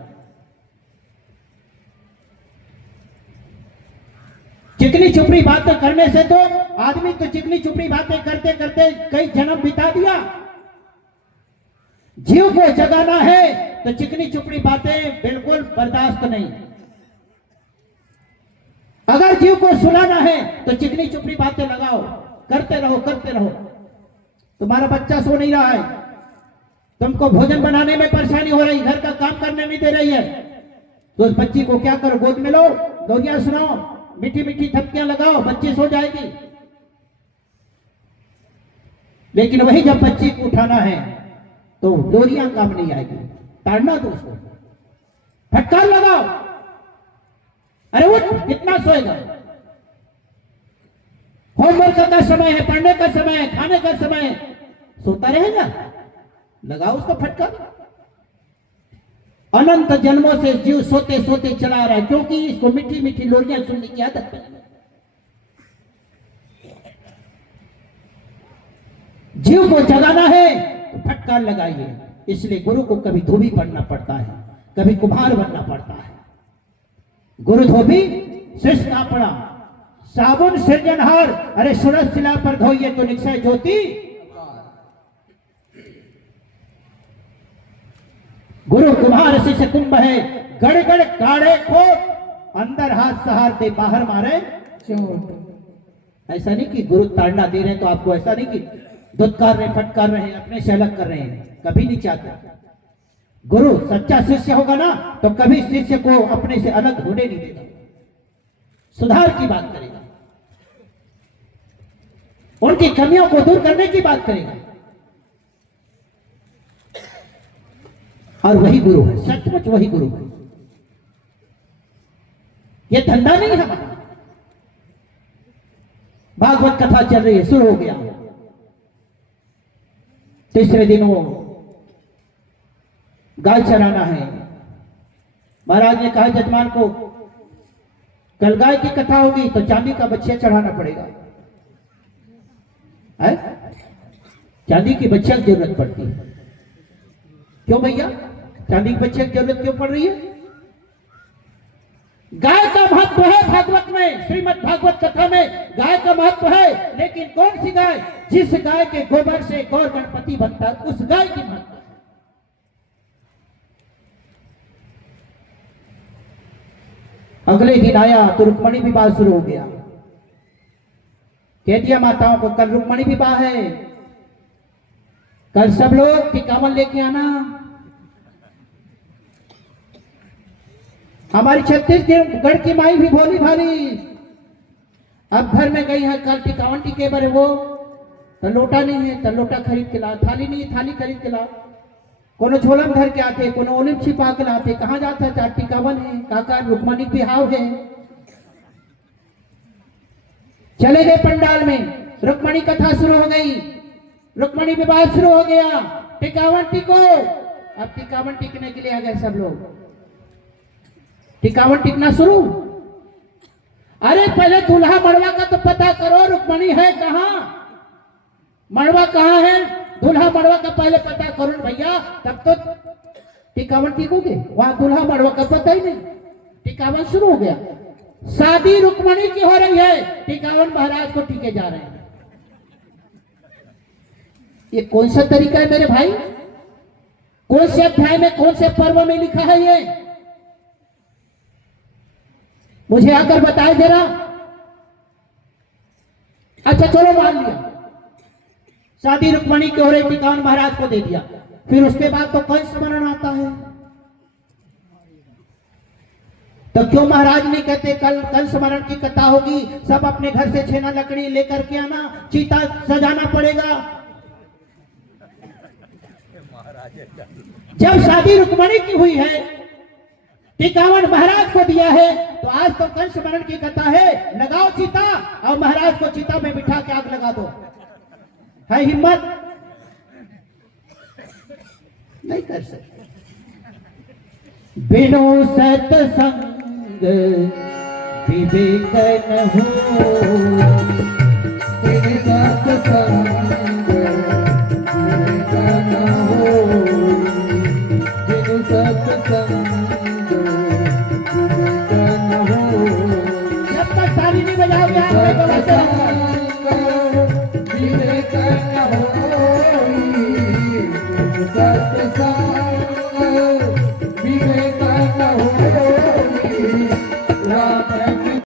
चिकनी चुपड़ी बातें करने से तो आदमी तो चिकनी चुपड़ी बातें करते करते कई जन्म बिता दिया। जीव को जगाना है तो चिकनी चुपड़ी बातें बिल्कुल बर्दाश्त नहीं। अगर जीव को सुलाना है तो चिकनी चुपड़ी बातें लगाओ, करते रहो करते रहो। तुम्हारा बच्चा सो नहीं रहा है, तुमको भोजन बनाने में परेशानी हो रही, घर का काम करने नहीं दे रही है, तो उस बच्ची को क्या करो, गोद में लो, लोरियां सुनाओ, मीठी मीठी थपकियां लगाओ, बच्ची सो जाएगी। लेकिन वही जब बच्ची को उठाना है तो लोरियां काम नहीं आएगी, ताड़ना दो उसको, फटकार लगाओ, अरे उठ कितना सोएगा। होमवर्क का समय है, पढ़ने का समय है, खाने का समय है, सोता रहेगा, लगाओ उसको फटकार। अनंत जन्मों से जीव सोते सोते चला रहा है, क्योंकि इसको मीठी मीठी लोरियां सुनने की आदत है। जीव को जगाना है तो फटकार लगाइए। इसलिए गुरु को कभी धोबी बनना पड़ता है, कभी कुम्हार बनना पड़ता है। गुरु धोबी शिष्य कापड़ा, साबुन सृजनहार, अरे सूरज शिला पर धोइए तो निक्षय ज्योति। गुरु कुम्हार शिष्य कुंभ है, गड़गड़ काढ़े को अंदर हाथ सहार दे बाहर मारे चोट। ऐसा नहीं कि गुरु ताड़ना दे रहे हैं तो आपको ऐसा नहीं कि दुत्कार रहे, फटकार रहे, अपने से अलग कर रहे हैं, कभी नहीं चाहते। गुरु सच्चा शिष्य होगा ना तो कभी शिष्य को अपने से अलग होने नहीं देगा, सुधार की बात करेगा, उनकी कमियों को दूर करने की बात करेगा। और वही गुरु है, सचमुच वही गुरु है। ये धंधा नहीं है हमारा। भागवत कथा चल रही है, शुरू हो गया। तीसरे दिन वो गाय चराना है। महाराज ने कहा जजमान को कल गाय की कथा होगी तो चांदी का बच्चा चढ़ाना पड़ेगा। है? चांदी की बच्चा की जरूरत पड़ती है। क्यों भैया चांदी के बच्चे की जरूरत क्यों पड़ रही है? गाय का महत्व है भागवत में, श्रीमद् भागवत कथा में गाय का महत्व है। लेकिन कौन सी गाय? जिस गाय के गोबर से गौर गणपति बनता है, उस गाय की महत्व है। अगले दिन आया तो रुक्मणी विवाह शुरू हो गया। कह दिया माताओं को कल रुक्मणी विवाह है, कल सब लोग टिकावन लेके आना। हमारी छत्तीसगढ़ की माई भी भोली भाली, अब घर में गई है, कल टिकावन टिके बरे वो तो लोटा नहीं है तो लोटा खरीद के ला, थाली नहीं है थाली खरीद के ला, कोनो झोला में धर के आते, कोनो ओलिम छिपा के लाते। कहाँ जाता है? चार टिकावन है, काका रुक्मणी बिहाव है, चले गए पंडाल में, रुक्मणी कथा शुरू हो गई, रुक्मणी विवाह शुरू हो गया। टिकावन टिको, अब टिकावन टिकने के लिए आ गए सब लोग, टिकावन टिकना शुरू। अरे पहले दूल्हा मड़वा का तो पता करो, रुक्मणी है कहां, मड़वा कहां है, दूल्हा मड़वा का पहले पता करो भैया, तब तो टिकावन टिकोगे। वहां दूल्हा मड़वा का पता ही नहीं, टिकावन शुरू हो गया। शादी रुक्मणी की हो रही है, टिकावन महाराज को टीके जा रहे हैं। ये कौन सा तरीका है मेरे भाई, कौन से अध्याय में कौन से पर्व में लिखा है ये, मुझे आकर बताए जरा। अच्छा चलो मान लिया, शादी रुक्मणी की हो रही, टिकावन महाराज को दे दिया। फिर उसके बाद तो कंस स्मरण आता है, तो क्यों महाराज नहीं कहते कल कंस स्मरण की कथा होगी, सब अपने घर से छेना लकड़ी लेकर के आना, चीता सजाना पड़ेगा। जब शादी रुक्मणी की हुई है, टिकावन महाराज को दिया है, तो आज तो कंस स्मरण की कथा है, लगाओ चीता और महाराज को चीता में बिठा के आग लगा दो। है हिम्मत? नहीं कर सकते। बिनु सत्संग विवेक न हो, बिनु सत्संग विवेक न हो, बिनु सत्संग विवेक न हो। जब तक ताली नहीं बजाओगे आप विवेक न हो, सत्संग